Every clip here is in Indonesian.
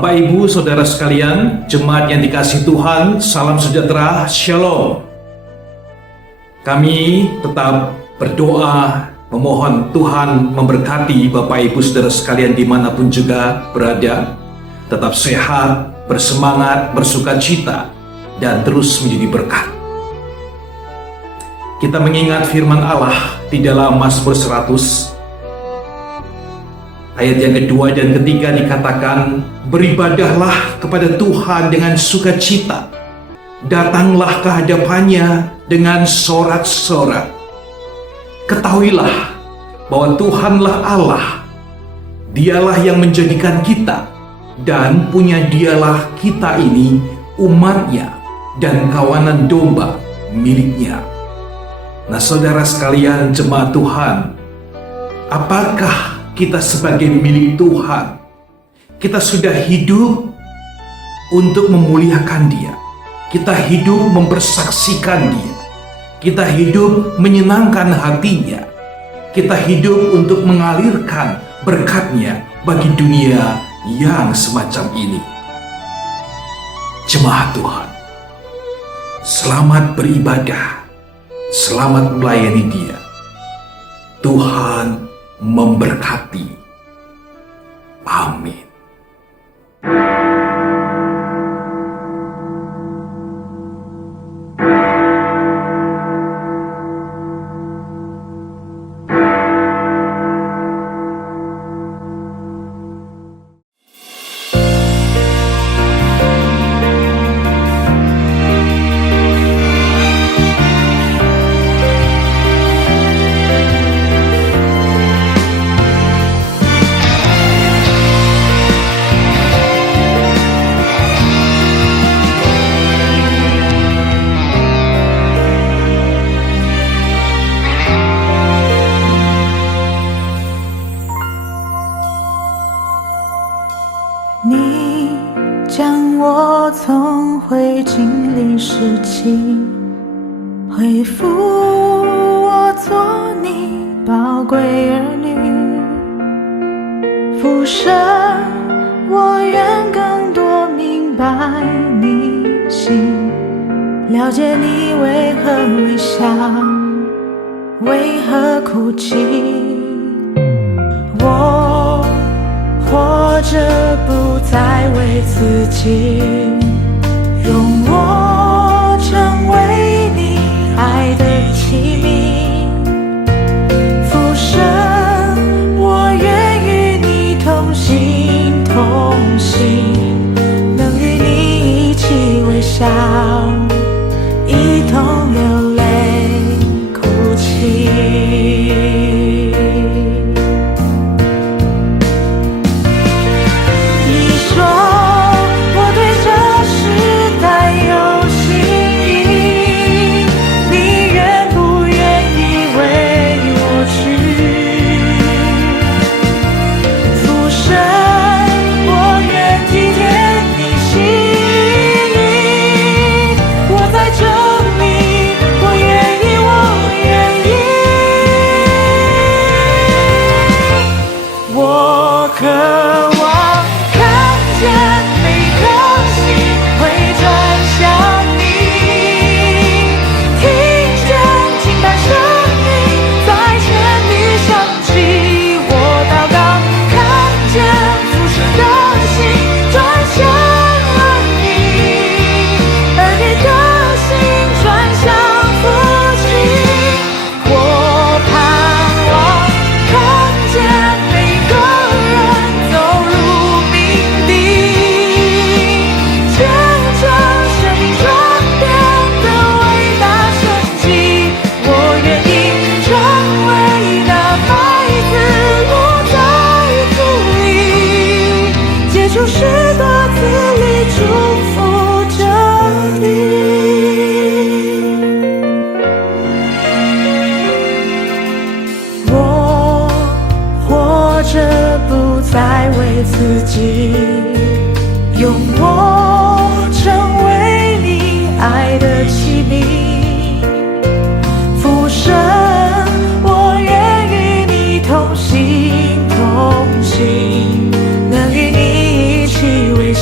Bapak, Ibu, Saudara sekalian, jemaat yang dikasihi Tuhan, salam sejahtera, Shalom. Kami tetap berdoa, memohon Tuhan memberkati Bapak, Ibu, Saudara sekalian dimanapun juga berada, tetap sehat, bersemangat, bersukacita, dan terus menjadi berkat. Kita mengingat firman Allah di dalam Mazmur 100, ayat yang kedua dan ketiga dikatakan, beribadahlah kepada Tuhan dengan sukacita, datanglah ke hadapannya dengan sorak-sorak. Ketahuilah bahwa Tuhanlah Allah, Dialah yang menjadikan kita, dan punya Dialah kita ini umatnya dan kawanan domba miliknya. Nah, saudara sekalian, jemaat Tuhan, apakah kita sebagai milik Tuhan? Kita sudah hidup untuk memuliakan Dia. Kita hidup mempersaksikan Dia. Kita hidup menyenangkan hatinya. Kita hidup untuk mengalirkan berkat-Nya bagi dunia yang semacam ini. Jemaat Tuhan, selamat beribadah, selamat melayani Dia. Tuhan memberkati. Amin.你将我从灰烬里拾起，恢复我做你宝贵儿女。父神，我愿更多明白你心，了解你为何微笑，为何哭泣。我活着不再为自己，容我成为你爱的器皿。父神，我愿与你同行同行，能与你一起微笑，一同流泪哭泣。自己，用我成为你爱的器皿。父神，我愿与你同行同行，能与你一起微笑。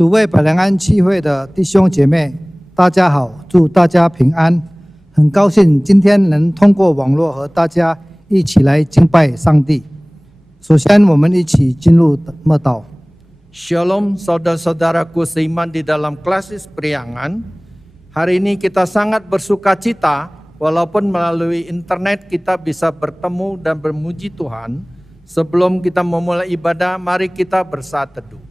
主为百良安区会的弟兄姐妹，大家好，祝大家平安。很高兴今天能通过网络和大家一起来敬拜上帝。首先，我们一起进入默祷。 Shalom saudara-saudaraku seiman di dalam Klasis Priangan. Hari ini kita sangat bersuka cita walaupun melalui internet kita bisa bertemu dan bermuji Tuhan. Sebelum kita memulai ibadah, mari kita bersaat teduh. "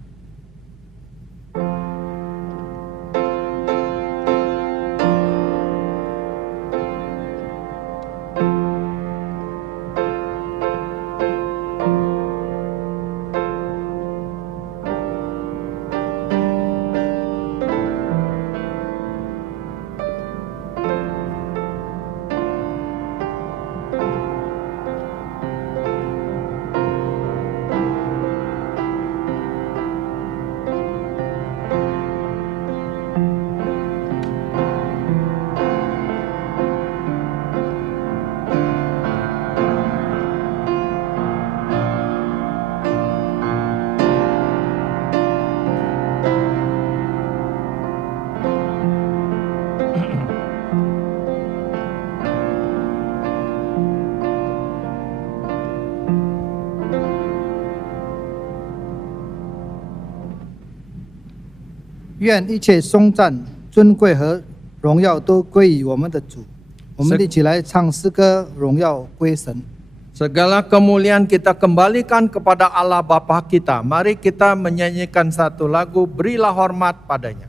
愿一切颂赞、尊贵和荣耀都归于我们的主。我们一起来唱诗歌，荣耀归神。 Segala kemuliaan kita kembalikan kepada Allah Bapa kita. Mari kita menyanyikan satu lagu, berilah hormat padanya.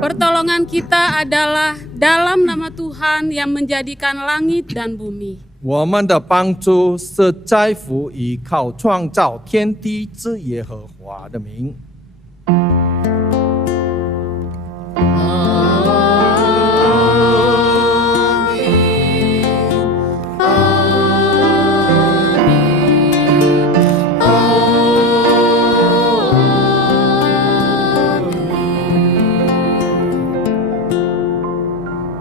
Pertolongan kita adalah dalam nama Tuhan yang menjadikan langit dan bumi. 我们的帮助是在乎依靠创造天地之耶和华的名。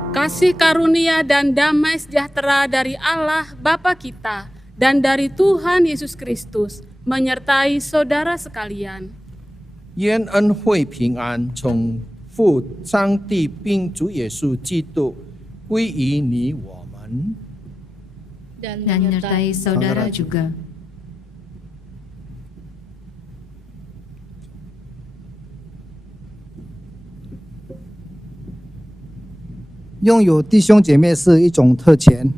Kasih karunia dan damai sejahtera dari Allah Bapa kita dan dari Tuhan Yesus Kristus menyertai saudara sekalian. 愿恩惠平安从父上帝并主耶稣基督归于你我们。 Dan menyertai saudara juga. 拥有弟兄姐妹是一种特权，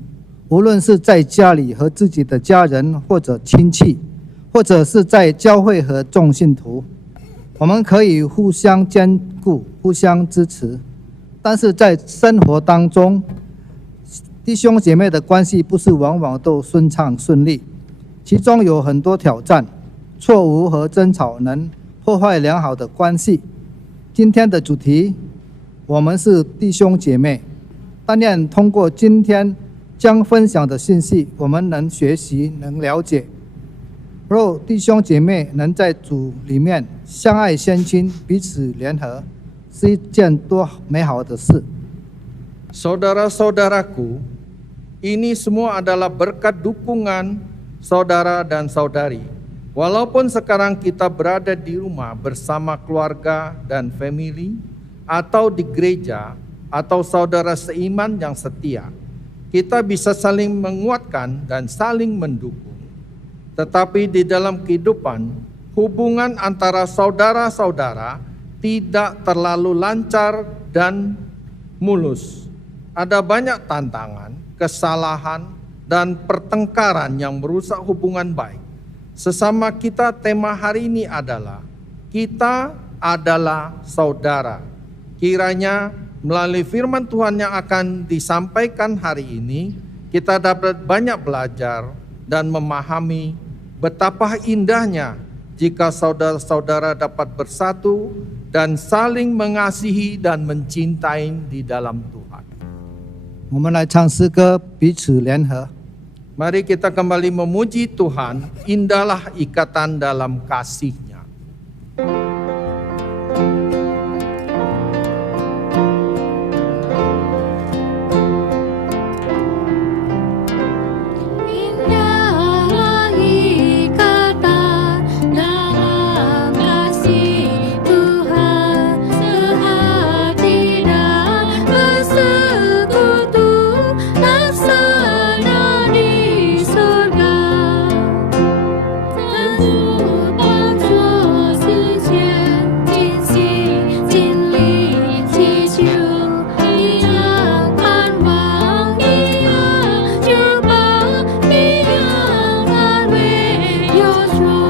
无论是在家里和自己的家人或者亲戚，或者是在教会和众信徒，我们可以互相兼顾、互相支持。但是在生活当中，弟兄姐妹的关系不是往往都顺畅顺利，其中有很多挑战、错误和争吵能破坏良好的关系。今天的主题，我们是弟兄姐妹。但愿通过今天将分享的信息，我们能学习、能了解。若弟兄姐妹能在主里面相爱相亲、彼此联合，是一件多美好的事。 Saudara-saudaraku, ini semua adalah berkat dukungan saudara dan saudari. Walaupun sekarang kita berada di rumah bersama keluarga dan family, atau di gereja, atau saudara seiman yang setia, kita bisa saling menguatkan dan saling mendukung. Tetapi di dalam kehidupan, hubungan antara saudara-saudara tidak terlalu lancar dan mulus. Ada banyak tantangan, kesalahan, dan pertengkaran yang merusak hubungan baik. Sesama kita, tema hari ini adalah kita adalah saudara. Kiranya melalui firman Tuhan yang akan disampaikan hari ini, kita dapat banyak belajar dan memahami betapa indahnya jika saudara-saudara dapat bersatu dan saling mengasihi dan mencintai di dalam Tuhan. 我们来唱诗歌，彼此联合。 Mari kita kembali memuji Tuhan, indahlah ikatan dalam kasih-Nya. Indahlah ikatan dalam kasih Tuhan, sehati dan bersekutu, laksana di surga. Tentu paksa sejian, jinsi, jinli, jiju, hilangkan wangi coba hilangkan weyosro.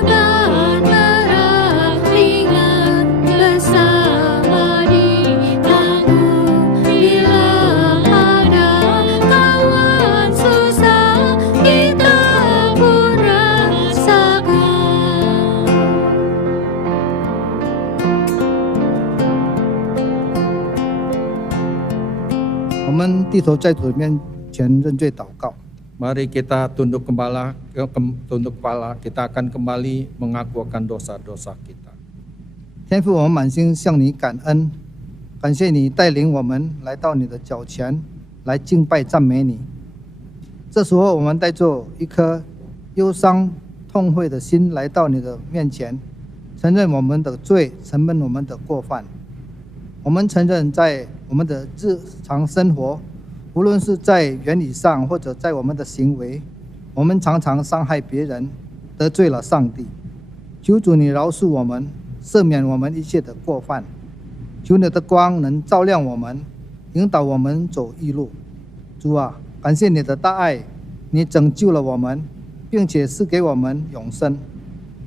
Dan terang ringan bersama di tanggung, bila ada kawan susah kita pun rasakan. 我们低头在主面前认罪祷告。 Mari kita tunduk kepala, kita akan kembali mengaku akan dosa-dosa kita. 天父，我们满心向你感恩，感谢你带领我们来到你的脚前，来敬拜赞美你。这时候，我们带着一颗忧伤痛悔的心来到你的面前，承认我们的罪，承认我们的过犯。我们承认在我们的日常生活，无论是在言语上或者在我们的行为，我们常常伤害别人，得罪了上帝。求主你饶恕我们，赦免我们一切的过犯。求你的光能照亮我们，引导我们走义路。主啊，感谢你的大爱，你拯救了我们，并且赐给我们永生。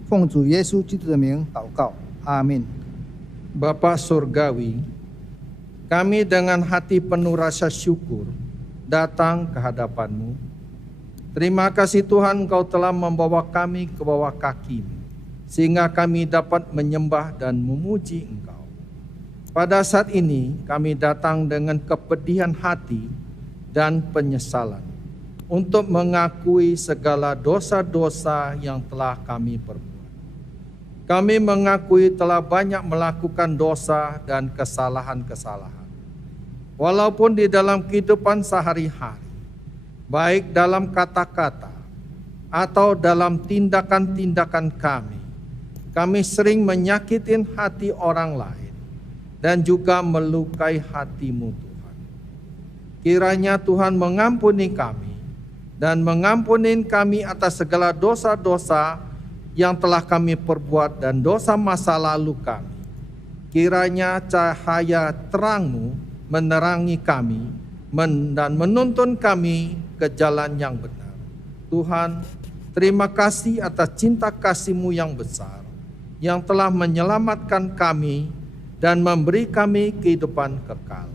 奉主耶稣基督的名祷告， Amin. Bapa Surgawi, kami dengan hati penuh rasa syukur datang ke hadapan-Mu. Terima kasih Tuhan, Engkau telah membawa kami ke bawah kaki-Mu, sehingga kami dapat menyembah dan memuji Engkau. Pada saat ini kami datang dengan kepedihan hati dan penyesalan untuk mengakui segala dosa-dosa yang telah kami perbuat. Kami mengakui telah banyak melakukan dosa dan kesalahan-kesalahan. Walaupun di dalam kehidupan sehari-hari, baik dalam kata-kata atau dalam tindakan-tindakan kami sering menyakitin hati orang lain dan juga melukai hati-Mu Tuhan. Kiranya Tuhan mengampuni kami dan mengampuni kami atas segala dosa-dosa yang telah kami perbuat dan dosa masa lalu kami. Kiranya cahaya terang-Mu menerangi kami dan menuntun kami ke jalan yang benar. Tuhan, terima kasih atas cinta kasih-Mu yang besar, yang telah menyelamatkan kami dan memberi kami kehidupan kekal.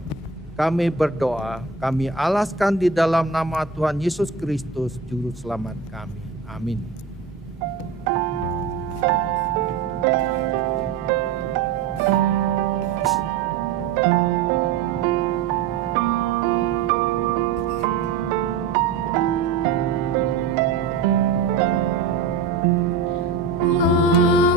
Kami berdoa, kami alaskan di dalam nama Tuhan Yesus Kristus, Juru Selamat kami. Amin.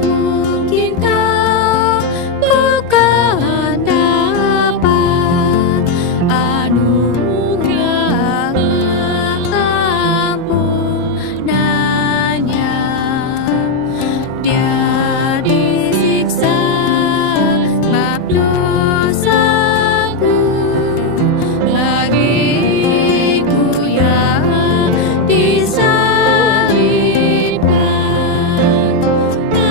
Mungkinkah bukan dapat anugerah ampunannya, Dia disiksa sebab dosaku, bagiku yang disalibkan.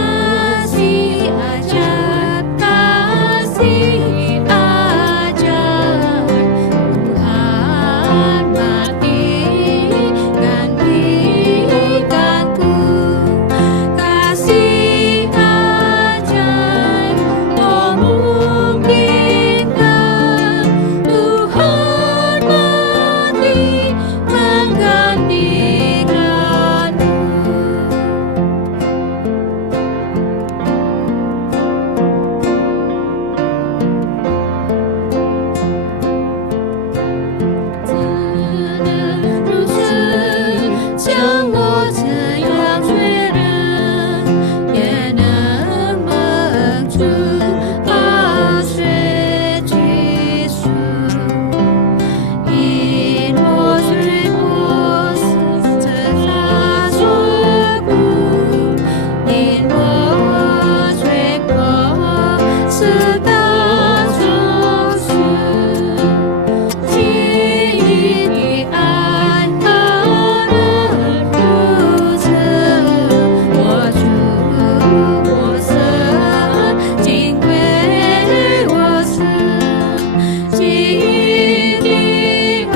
Kasih ajaib, Tuhan mati gantikanku. Kasih ajaib, oh mungkinkah Tuhan mati menggantikanku.如此将我这样罪人，也能蒙主宝血去赎。因我罪过是他所顾，因我罪过是他所赎。记忆的爱他能如此，我主我神敬畏我神。记忆的爱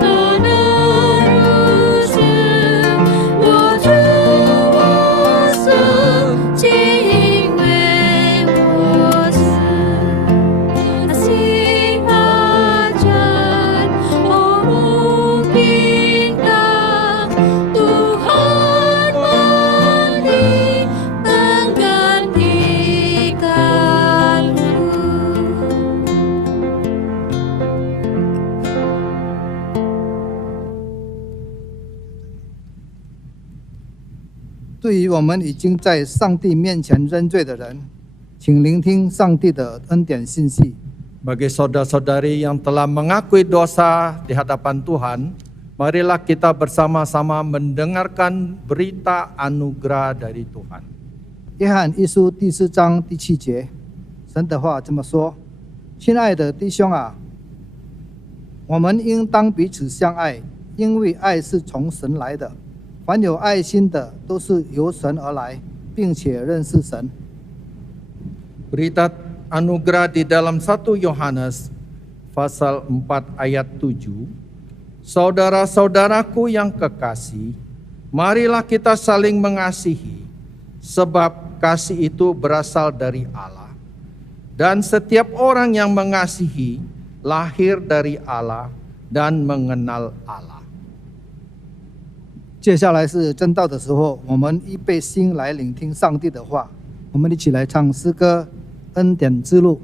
都能如此，我主我神敬畏我神。Kasih ajaib, oh mungkinkah Tuhan mati menggantikanku. 对于我们已经在上帝面前认罪的人，请聆听上帝的恩典信息。 Bagi saudara-saudari yang telah mengakui dosa di hadapan Tuhan, marilah kita bersama-sama mendengarkan berita anugerah dari Tuhan. 约翰一书第4章第7节，神的话这么说：“亲爱的弟兄啊，我们应当彼此相爱，因为爱是从神来的。凡有爱心的，都是由神而来，并且认识神。” Berita anugerah di dalam 1 Yohanes pasal 4 ayat 7. Saudara-saudaraku yang kekasih, marilah kita saling mengasihi, sebab kasih itu berasal dari Allah. Dan setiap orang yang mengasihi lahir dari Allah dan mengenal Allah. 接下来是真道的时候，我们预备心来聆听上帝的话。我们一起来唱诗歌《恩典之路》。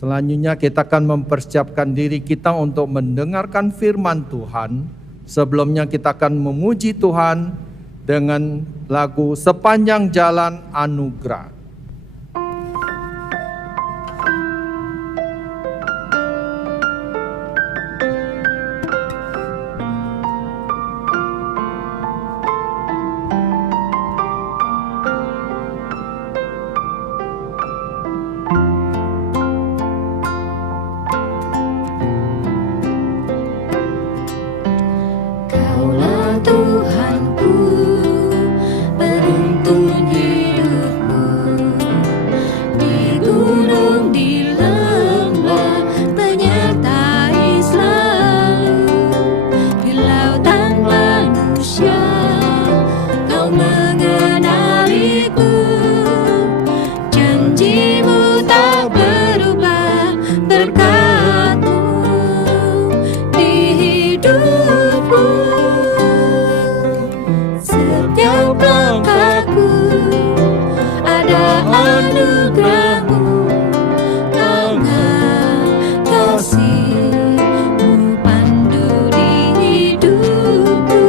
Selanjutnya kita akan mempersiapkan diri kita untuk mendengarkan firman Tuhan. Sebelumnya kita akan memuji Tuhan dengan lagu Sepanjang Jalan Anugerah. Kaulah Tuhanku, penuntun hidupku. Di gunung, di lembah, menyertai selalu. Di lautan manusia, Kau mengenaliku. Janjimu tak berubah, berkat-Mu di hidupku. Setiap langkahku ada anugerah-Mu, tangan kasih-Mu pandu di hidupku.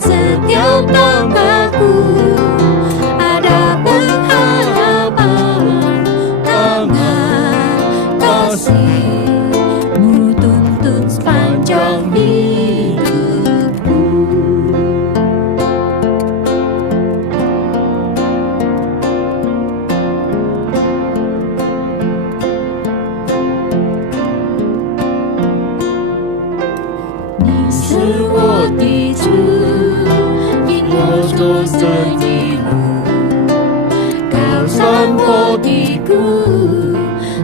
Setiap langkahku ada pengharapan, tangan kasih-Mu tuntun sepanjang hidupku. Ni 是我的主，因我所生的路，高山或低谷，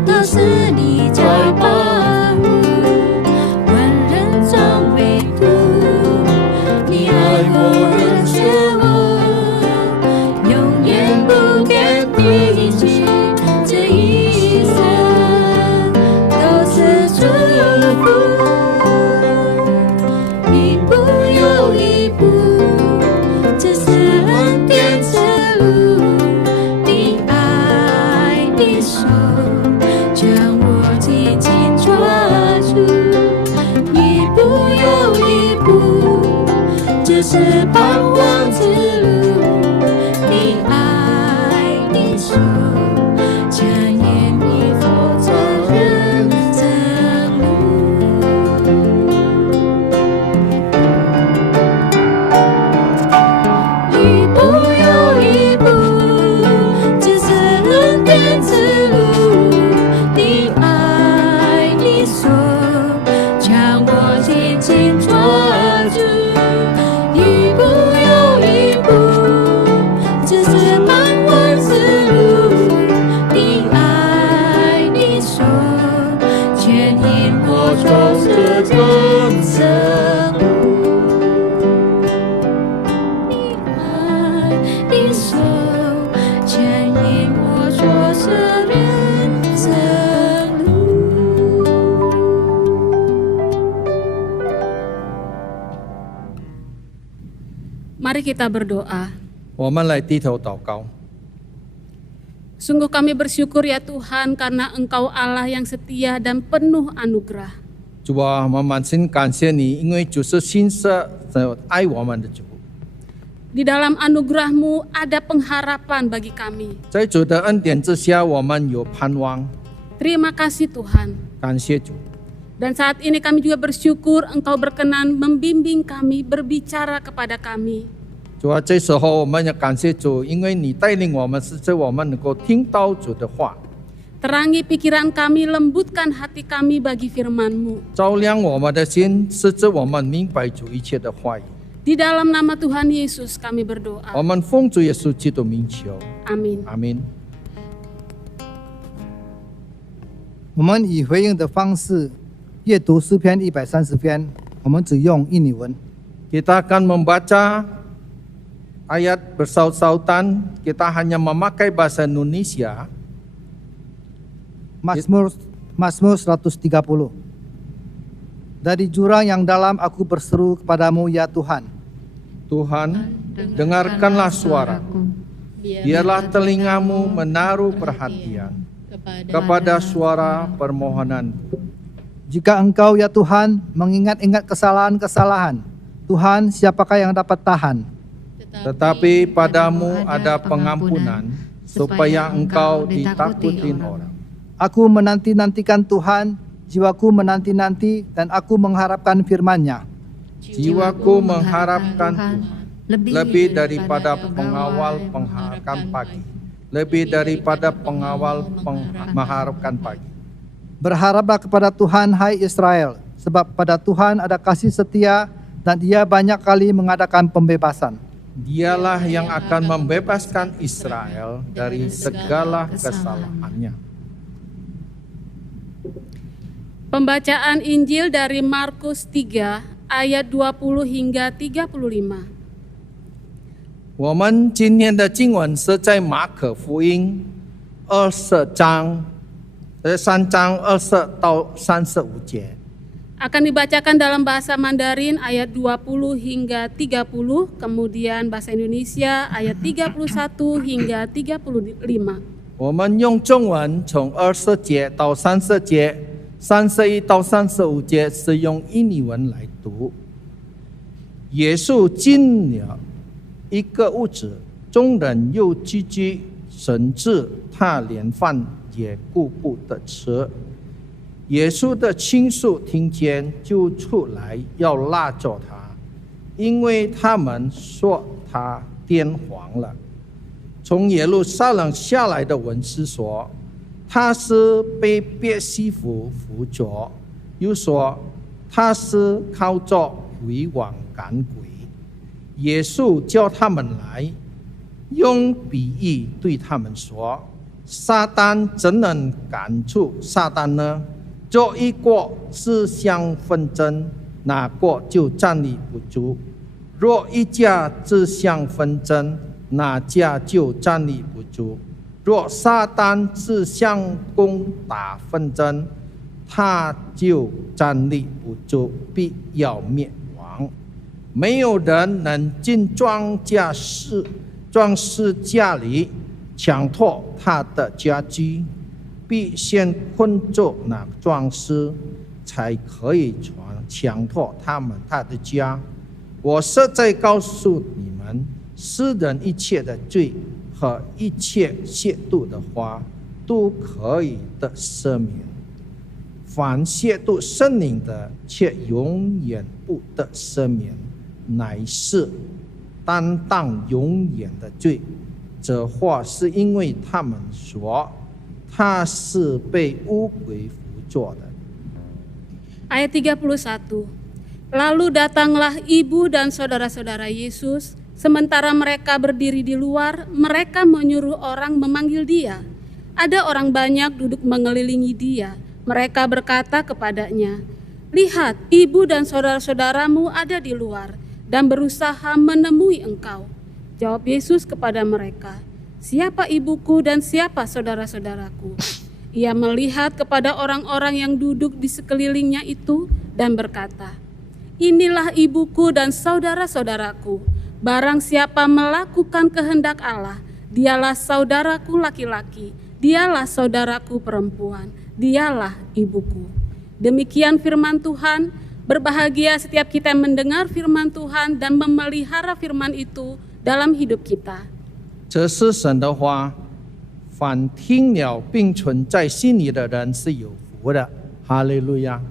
都是你在保护。万人中唯独你爱我，认识我，永远不变的应许，这一生都是祝福。一步又一步，这是恩典之路。你爱的手将我紧紧抓住，一步又一步，这是盼望之路。你爱的手将引你走这人生路。一步又一步，这是恩典之路。你爱的手将我紧紧抓住，一步又一步，这是盼望之路。你爱的手牵引我走这人生路。你爱的手牵引我走这人生路。 Mari kita berdoa. 我们来低头祷告。 Sungguh kami bersyukur ya Tuhan karena Engkau Allah yang setia dan penuh anugerah. 主啊，我满心感谢你，因为主是信实爱我们的主。 Di dalam anugerah-Mu ada pengharapan bagi kami. 在主的恩典之下，我们有盼望。 Terima kasih Tuhan. 感谢主。 Dan saat ini kami juga bersyukur Engkau berkenan membimbing kami, berbicara kepada kami. 主啊，这时候我们也感谢主，因为你带领我们，使得我们能够听到主的话， Terangi pikiran kami, lembutkan hati kami bagi firman-Mu. 照亮我们的心，使得我们明白主一切的话语。 Di dalam nama Tuhan Yesus kami berdoa. 我们奉主耶稣基督名求， Amin. 阿门。我们以回应的方式阅读诗篇130篇，我们只用印尼文。 Kita akan membaca ayat bersaut-sautan, kita hanya memakai bahasa Indonesia. Mazmur 130. Dari jurang yang dalam aku berseru kepadamu ya Tuhan. Tuhan, dengarkanlah suaraku. Biarlah telingamu menaruh perhatian kepada suara permohonanku. Jika engkau ya Tuhan mengingat-ingat kesalahan-kesalahan, Tuhan siapakah yang dapat tahan? Tetapi padamu ada pengampunan, supaya engkau ditakutin orang. Aku menanti-nantikan Tuhan, jiwaku menanti-nanti dan aku mengharapkan firman-Nya. Jiwaku mengharapkan Tuhan, lebih daripada pengawal mengharapkan pagi. Lebih daripada pengawal mengharapkan pagi. Berharaplah kepada Tuhan hai Israel, sebab pada Tuhan ada kasih setia dan Dia banyak kali mengadakan pembebasan. Dialah yang akan membebaskan Israel dari segala kesalahannya. Pembacaan Injil dari Markus 3 ayat 20 hingga 35. 我们今天的经文是在马可福音3章20到35节。 Akan dibacakan dalam bahasa Mandarin ayat 20 hingga 30, kemudian bahasa Indonesia ayat 31 hingga 35. 我们用中文从20节到30节，31到35节是用印尼文来读。耶稣进了一个屋子，众人又聚集，甚至他连饭也顾不得吃。耶稣的亲属听见，就出来要拉着他，因为他们说他癫狂了。从耶路撒冷下来的文士说，他是被别西卜附着，又说他是靠着鬼王赶鬼。耶稣叫他们来，用比喻对他们说：撒旦怎能赶出撒旦呢？这一国自相纷争，那国就站立不住；若一家自相纷争，那家就站立不住。若撒旦自相攻打纷争，他就站立不住，必要灭亡。没有人能进庄士家里抢夺他的家具，必先困住那壮士，才可以抢夺他的家。我实在告诉你们，世人一切的罪和一切亵渎的话，都可以得赦免；凡亵渎圣灵的，却永远不得赦免，乃是担当永远的罪。这话是因为他们说他是被污鬼附着的。 Ayat 31. Lalu datanglah ibu dan saudara-saudara Yesus, sementara mereka berdiri di luar, mereka menyuruh orang memanggil dia. Ada orang banyak duduk mengelilingi dia. Mereka berkata kepadanya, "Lihat, ibu dan saudara-saudaramu ada di luar dan berusaha menemui engkau." Jawab Yesus kepada mereka, "Siapa ibuku dan siapa saudara-saudaraku?" Ia melihat kepada orang-orang yang duduk di sekelilingnya itu dan berkata, "Inilah ibuku dan saudara-saudaraku. Barang siapa melakukan kehendak Allah, dialah saudaraku laki-laki, dialah saudaraku perempuan, dialah ibuku." Demikian firman Tuhan. Berbahagia setiap kita yang mendengar firman Tuhan dan memelihara firman itu dalam hidup kita. 这是神的话，凡听了并存在心里的人是有福的。哈利路亚。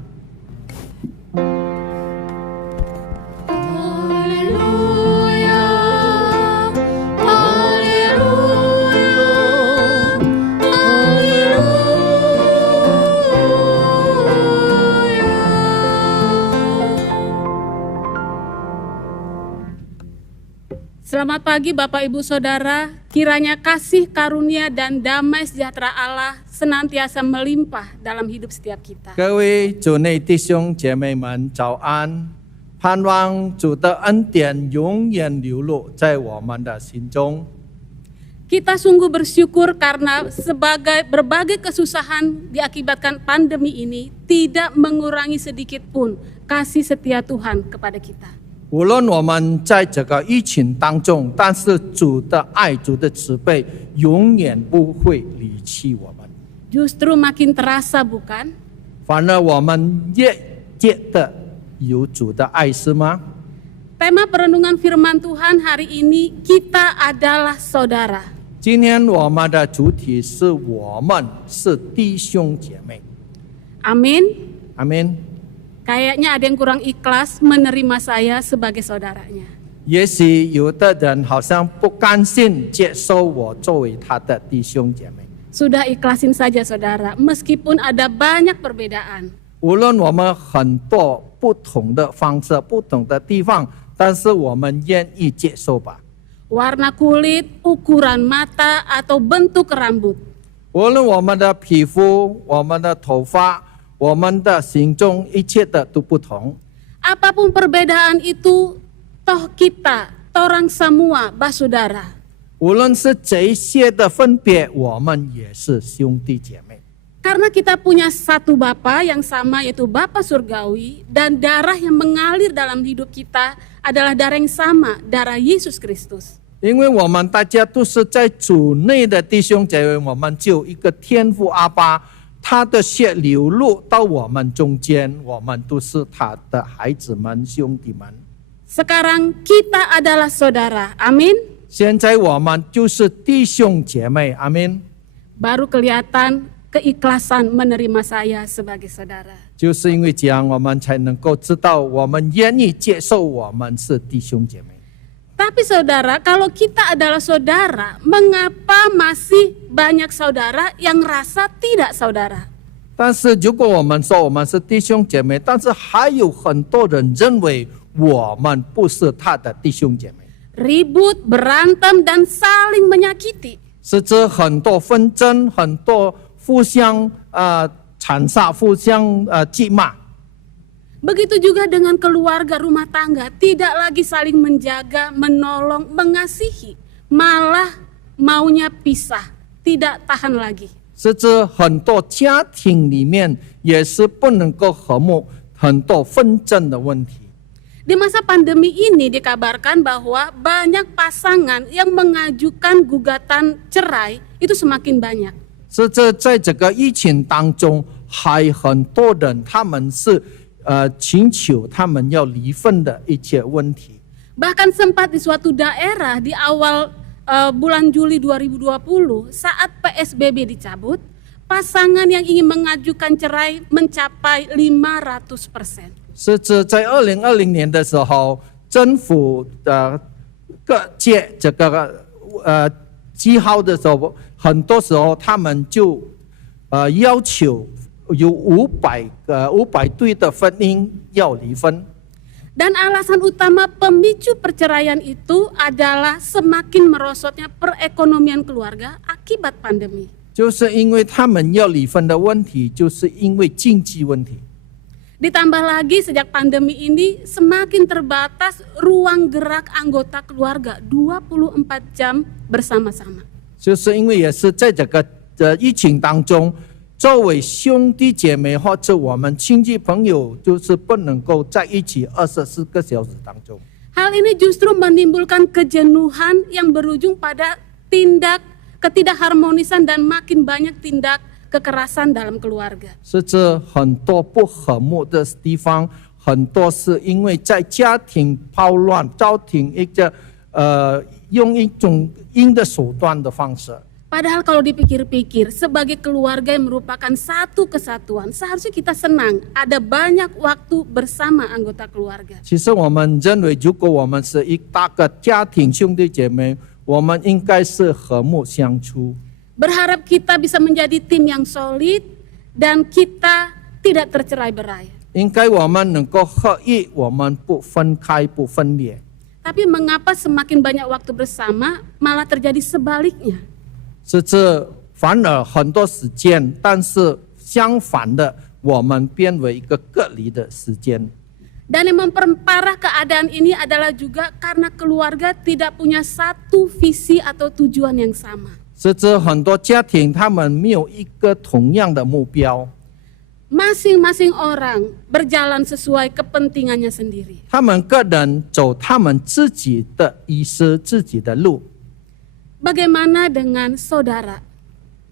Selamat pagi Bapak Ibu Saudara, kiranya kasih karunia dan damai sejahtera Allah senantiasa melimpah dalam hidup setiap kita. 各位主内弟兄姐妹们，早安！盼盼望主的恩典永远流露在我们的心中。 Kita sungguh bersyukur karena berbagai kesusahan diakibatkan pandemi ini tidak mengurangi sedikit pun kasih setia Tuhan kepada kita. 无论我们在这个疫情当中，但是主的爱、主的慈悲永远不会离弃我们， Justru makin terasa bukan? 反而我们越觉得有主的爱，是吗？ Tema perenungan firman Tuhan hari ini, kita adalah saudara. 今天我们的主题是我们是弟兄姐妹， Amin. 阿门。 Kayaknya ada yang kurang ikhlas menerima saya sebagai saudaranya. 也许有的人好像不甘心接受我作为他的弟兄姐妹。 Sudah ikhlasin saja saudara, meskipun ada banyak perbedaan. 无论我们很多不同的方式、不同的地方，但是我们愿意接受吧。 Warna kulit, ukuran mata, atau bentuk rambut. 无论我们的皮肤、我们的头发、我们的行踪，一切的都不同。 Apapun perbedaan itu, toh kita, torang semua basudara. 无论是这些的分别，我们也是兄弟姐妹。 Karena kita punya satu Bapa yang sama, yaitu Bapa Surgawi, dan darah yang mengalir dalam hidup kita adalah darah yang sama, darah Yesus Kristus. 因为我们大家都是在主内的弟兄姐妹，我们就有一个天父阿爸，他的血流露到我们中间，我们都是他的孩子们、兄弟们。 Sekarang kita adalah saudara, amin. 现在我们就是弟兄姐妹，阿门。 Baru kelihatan keikhlasan menerima saya sebagai saudara. 就是因为这样，我们才能够知道，我们愿意接受我们是弟兄姐妹。 Tapi saudara, kalau kita adalah saudara, mengapa masih banyak saudara yang rasa tidak saudara? 但是如果我们说我们是弟兄姐妹，但是还有很多人认为我们不是他的弟兄姐妹， Ribut, berantem, dan saling menyakiti. 甚至很多纷争，很多互相残杀、互相击骂。 Begitu juga dengan keluarga rumah tangga, tidak lagi saling menjaga, menolong, mengasihi, malah maunya pisah, tidak tahan lagi. 甚至很多家庭里面也是不能够和睦，很多纷争的问题。 Di masa pandemi ini dikabarkan bahwa banyak pasangan yang mengajukan gugatan cerai itu semakin banyak. 甚至在这个疫情当中，还很多人他们是请求他们要离婚的一些问题。 Bahkan sempat di suatu daerah di awal bulan Juli 2020 saat PSBB dicabut, pasangan yang ingin mengajukan cerai mencapai 500%. 甚至在2020年的时候，政府的各界这个记号的时候，很多时候他们就要求有500对的婚姻要离婚。 Dan alasan utama pemicu perceraian itu adalah semakin merosotnya perekonomian keluarga akibat pandemi. 就是因为他们要离婚的问题，就是因为经济问题。 Ditambah lagi sejak pandemi ini semakin terbatas ruang gerak anggota keluarga 24 jam bersama-sama. 就是因为也是在这个疫情当中，作为兄弟姐妹或者我们亲戚朋友，就是不能够在一起24个小时当中。 Hal ini justru menimbulkan kejenuhan yang berujung pada ketidakharmonisan dan makin banyak tindak kekerasan dalam keluarga. 甚至很多不和睦的地方，很多是因为在家庭暴乱，家庭用一种阴的手段的方式。 Padahal kalau dipikir-pikir, sebagai keluarga yang merupakan satu kesatuan, seharusnya kita senang ada banyak waktu bersama anggota keluarga. 其实我们认为，如果我们是一大个家庭兄弟姐妹，我们应该是和睦相处。 Berharap kita bisa menjadi tim yang solid dan kita tidak tercerai-berai. 应该我们能够合一，我们不分开，不分裂。 Tapi mengapa semakin banyak waktu bersama malah terjadi sebaliknya? 甚至反而很多时间，但是相反的，我们变为一个隔离的时间。Dan yang memperparah keadaan ini adalah juga karena keluarga tidak punya satu visi atau tujuan yang sama. 甚至很多家庭他们没有一个同样的目标， Masing-masing orang berjalan sesuai kepentingannya sendiri. 他们个人走他们自己的意思、自己的路。 Bagaimana dengan saudara?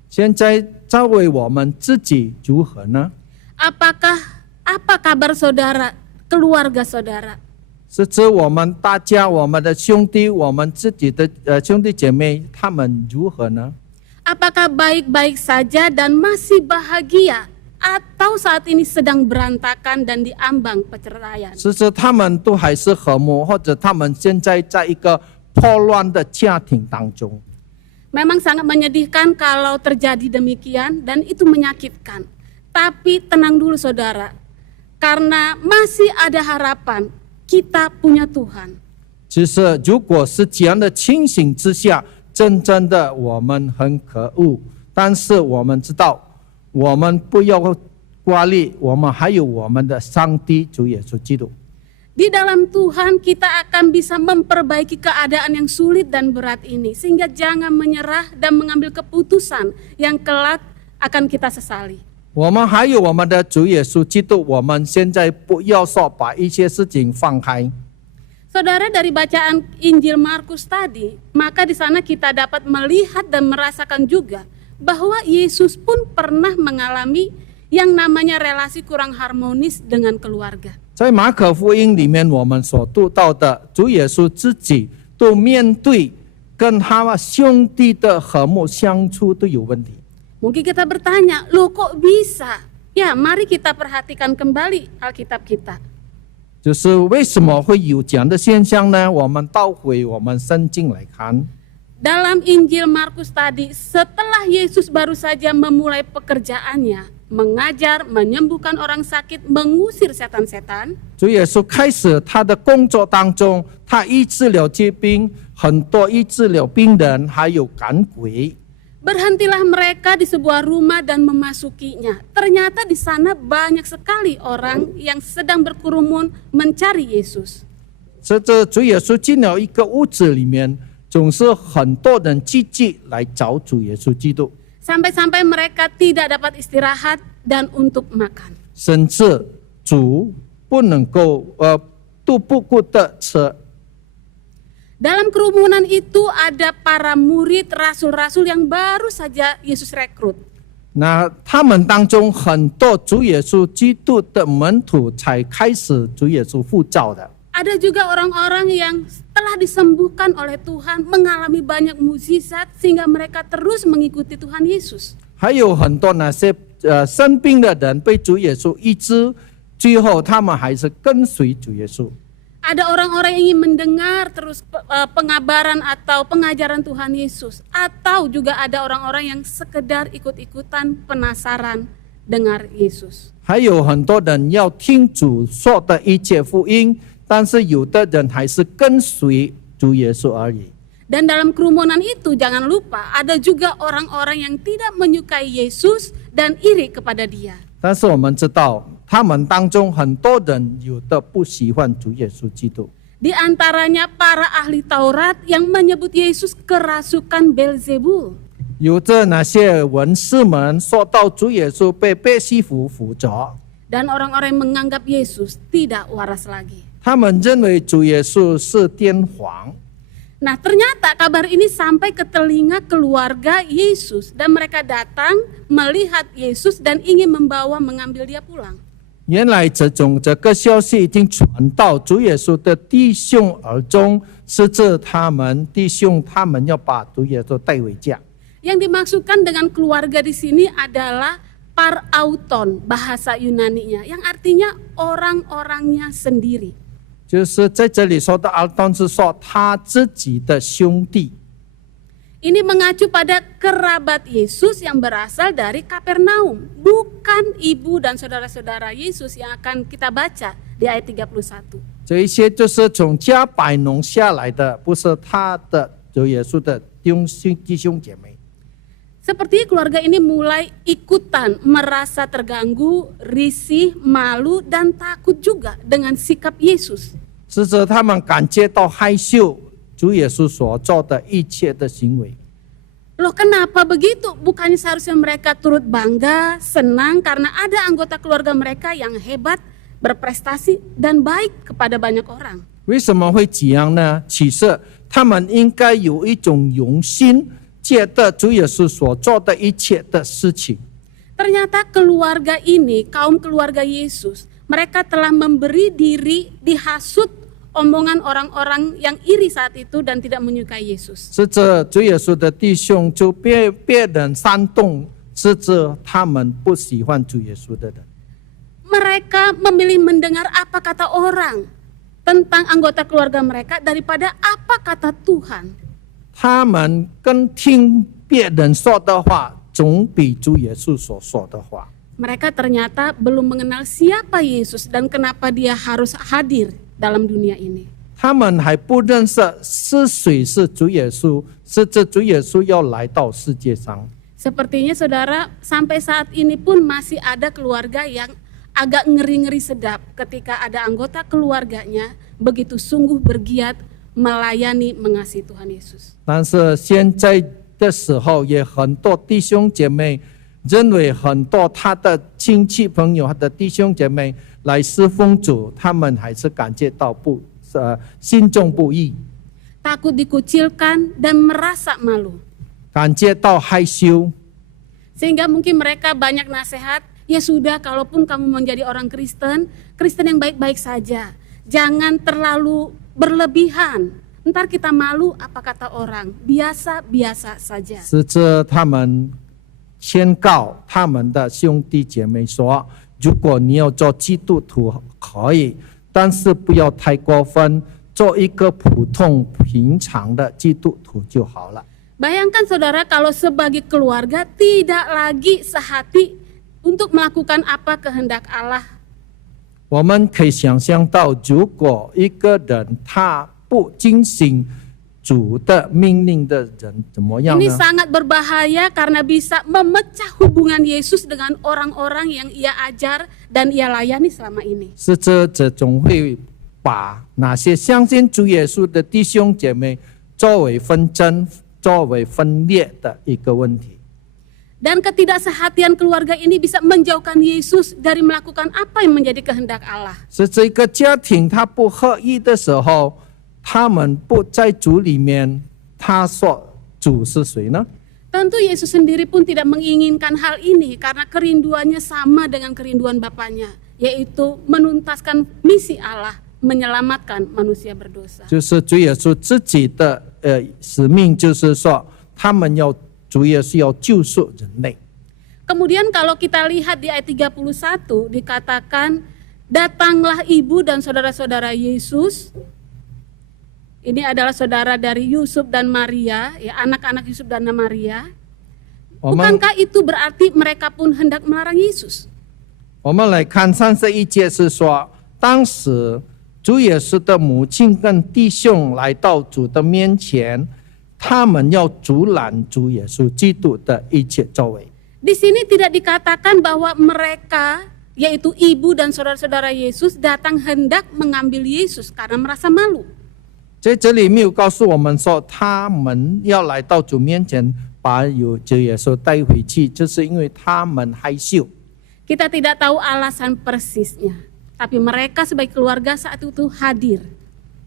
现在作为我们自己如何呢？ Apa kabar saudara, keluarga saudara? 是指我们大家、我们的兄弟、我们自己的兄弟姐妹，他们如何呢？ Apakah baik-baik saja dan masih bahagia? Atau saat ini sedang berantakan dan diambang perceraian? 是指他们都还是和睦，或者他们现在在一个破乱的家庭当中？ Memang sangat menyedihkan kalau terjadi demikian dan itu menyakitkan. Tapi tenang dulu saudara, karena masih ada harapan, kita punya Tuhan. 其实如果是这样的情形之下，真的我们很可恶，但是我们知道，我们不要挂虑，我们还有我们的上帝主耶稣基督。 Di dalam Tuhan kita akan bisa memperbaiki keadaan yang sulit dan berat ini. Sehingga jangan menyerah dan mengambil keputusan yang kelak akan kita sesali. 我们还有我们的主耶稣基督，我们现在不要说把一些事情放开。 Saudara, dari bacaan Injil Markus tadi, maka di sana kita dapat melihat dan merasakan juga bahwa Yesus pun pernah mengalami yang namanya relasi kurang harmonis dengan keluarga. 在马可福音里面，我们所读到的主耶稣自己都面对跟他兄弟的和睦相处都有问题。 Mungkin kita bertanya, loh kok bisa? Ya, mari kita perhatikan kembali Alkitab kita. 就是为什么会有这样的现象呢？我们倒回我们圣经来看。 Dalam Injil Markus tadi, setelah Yesus baru saja memulai pekerjaannya, mengajar, menyembuhkan orang sakit, mengusir setan-setan, 主耶稣开始他的工作当中，他医治了疾病，很多医治了病人，还有赶鬼。 berhentilah mereka di sebuah rumah dan memasukinya. Ternyata di sana banyak sekali orang yang sedang berkerumun mencari Yesus. 这主耶稣进了一个屋子里面，总是很多人聚集来找主耶稣基督， Sampai-sampai mereka tidak dapat istirahat dan untuk makan. 甚至主不能够都不顾得吃。 Dalam kerumunan itu ada para murid rasul-rasul yang baru saja Yesus rekrut. 那他们当中很多主耶稣基督的门徒才开始主耶稣呼召的。 Ada juga orang-orang yang setelah disembuhkan oleh Tuhan mengalami banyak mukjizat sehingga mereka terus mengikuti Tuhan Yesus. 还有很多那些生病的人被主耶稣医治，最后他们还是跟随主耶稣。 Ada orang-orang yang ingin mendengar terus pengabaran atau pengajaran Tuhan Yesus. Atau juga ada orang-orang yang sekedar ikut-ikutan penasaran dengar Yesus. 还有很多人要听主说的一切福音，但是有的人还是跟随主耶稣而已。 Dan dalam kerumunan itu jangan lupa ada juga orang-orang yang tidak menyukai Yesus dan iri kepada dia. 但是我们知道，他们当中很多人有的不喜欢主耶稣基督。 Di antaranya para ahli Taurat yang menyebut Yesus kerasukan Belzebul. 有着那些文士们说到主耶稣被贝西弗附着， Dan orang-orang yang menganggap Yesus tidak waras lagi. 他们认为主耶稣是天皇。 Nah, ternyata kabar ini sampai ke telinga keluarga Yesus dan mereka datang melihat Yesus dan ingin membawa mengambil dia pulang. 原来这个消息已经传到主耶稣的弟兄耳中，是指他们弟兄他们要把主耶稣带回家。 Yang dimaksudkan dengan keluarga di sini adalah parauton, bahasa Yunaninya, yang artinya orang-orangnya sendiri. 就是在这里说的耳东是说他自己的兄弟。 Ini mengacu pada kerabat Yesus yang berasal dari Kapernaum, bukan ibu dan saudara-saudara Yesus yang akan kita baca di ayat 31. 这一些就是从加百农下来的，不是他的主耶稣的弟兄姐妹。Sepertinya keluarga ini mulai ikutan merasa terganggu, risih, malu, dan takut juga dengan sikap Yesus. 使者他们感觉到害羞主耶稣所做的一切的行为。 Loh kenapa begitu? Bukannya seharusnya mereka turut bangga, senang karena ada anggota keluarga mereka yang hebat, berprestasi, dan baik kepada banyak orang. 为什么会这样呢？其实他们应该有一种荣心，觉得主耶稣所做的一切的事情。 Ternyata keluarga ini, kaum keluarga Yesus, mereka telah memberi diri dihasut omongan orang-orang yang iri saat itu dan tidak menyukai Yesus. 是这主耶稣的弟兄就被别人煽动，是这他们不喜欢主耶稣的人。 Mereka memilih mendengar apa kata orang tentang anggota keluarga mereka daripada apa kata Tuhan. 他们跟听别人说的话，总比主耶稣所说的话。 Mereka ternyata belum mengenal siapa Yesus dan kenapa dia harus hadir dalam dunia ini. 他们还不认识是谁是主耶稣，是这主耶稣要来到世界上。 Sepertinya saudara, sampai saat ini pun masih ada keluarga yang agak ngeri-ngeri sedap ketika ada anggota keluarganya begitu sungguh bergiat melayani mengasihi Tuhan Yesus. 但是现在的时候，也很多弟兄姐妹认为很多他的亲戚朋友、他的弟兄姐妹来侍奉主，他们还是感觉到心中不易， Takut dikucilkan dan merasa malu. 感觉到害羞。 Sehingga mungkin mereka banyak nasihat, ya sudah kalaupun kamu menjadi orang Kristen, Kristen yang baik-baik saja. Jangan terlalu berlebihan. Ntar kita malu apa kata orang, biasa-biasa saja. 是这他们宣告他们的兄弟姐妹说，如果你要做基督徒可以，但是不要太过分，做一个普通平常的基督徒就好了。 Bayangkan saudara kalau sebagai keluarga tidak lagi sehati untuk melakukan apa kehendak Allah. 我们可以想象到，如果一个人他不遵行主的命令的人怎么样 Ini 呢？ sangat berbahaya karena bisa memecah hubungan Yesus dengan orang-orang yang ia ajar dan ia layani selama ini. 是这种会把那些相信主耶稣的弟兄姐妹作为纷争、作为分裂的一个问题。 Dan ketidaksehatian keluarga ini bisa menjauhkan Yesus dari melakukan apa yang menjadi kehendak Allah. 是这个家庭他不合一的时候，他们不在主里面，他说主是谁呢？ Tentu Yesus sendiri pun tidak menginginkan hal ini karena kerinduannya sama dengan kerinduan Bapaknya, yaitu menuntaskan misi Allah, menyelamatkan manusia berdosa. 就是主耶稣自己的使命，就是说他们要主耶稣要救赎人类。 Kemudian kalau kita lihat di ayat 31 dikatakan, datanglah ibu dan saudara-saudara Yesus. Ini adalah saudara dari Yusuf dan Maria, ya anak-anak Yusuf dan Maria. 我们 Bukankah itu berarti mereka pun hendak melarang Yesus? 我们来看31节是说，当时主耶稣的母亲跟弟兄来到主的面前，他们要阻拦主耶稣基督的一切作为。 Di sini tidak dikatakan bahwa mereka, yaitu ibu dan saudara-saudara Yesus, datang hendak mengambil Yesus karena merasa malu. 在这里没有告诉我们说他们要来到主面前把主耶稣带回去，就是因为他们害羞。 Kita tidak tahu alasan persisnya, tapi mereka sebagai keluarga saat itu hadir.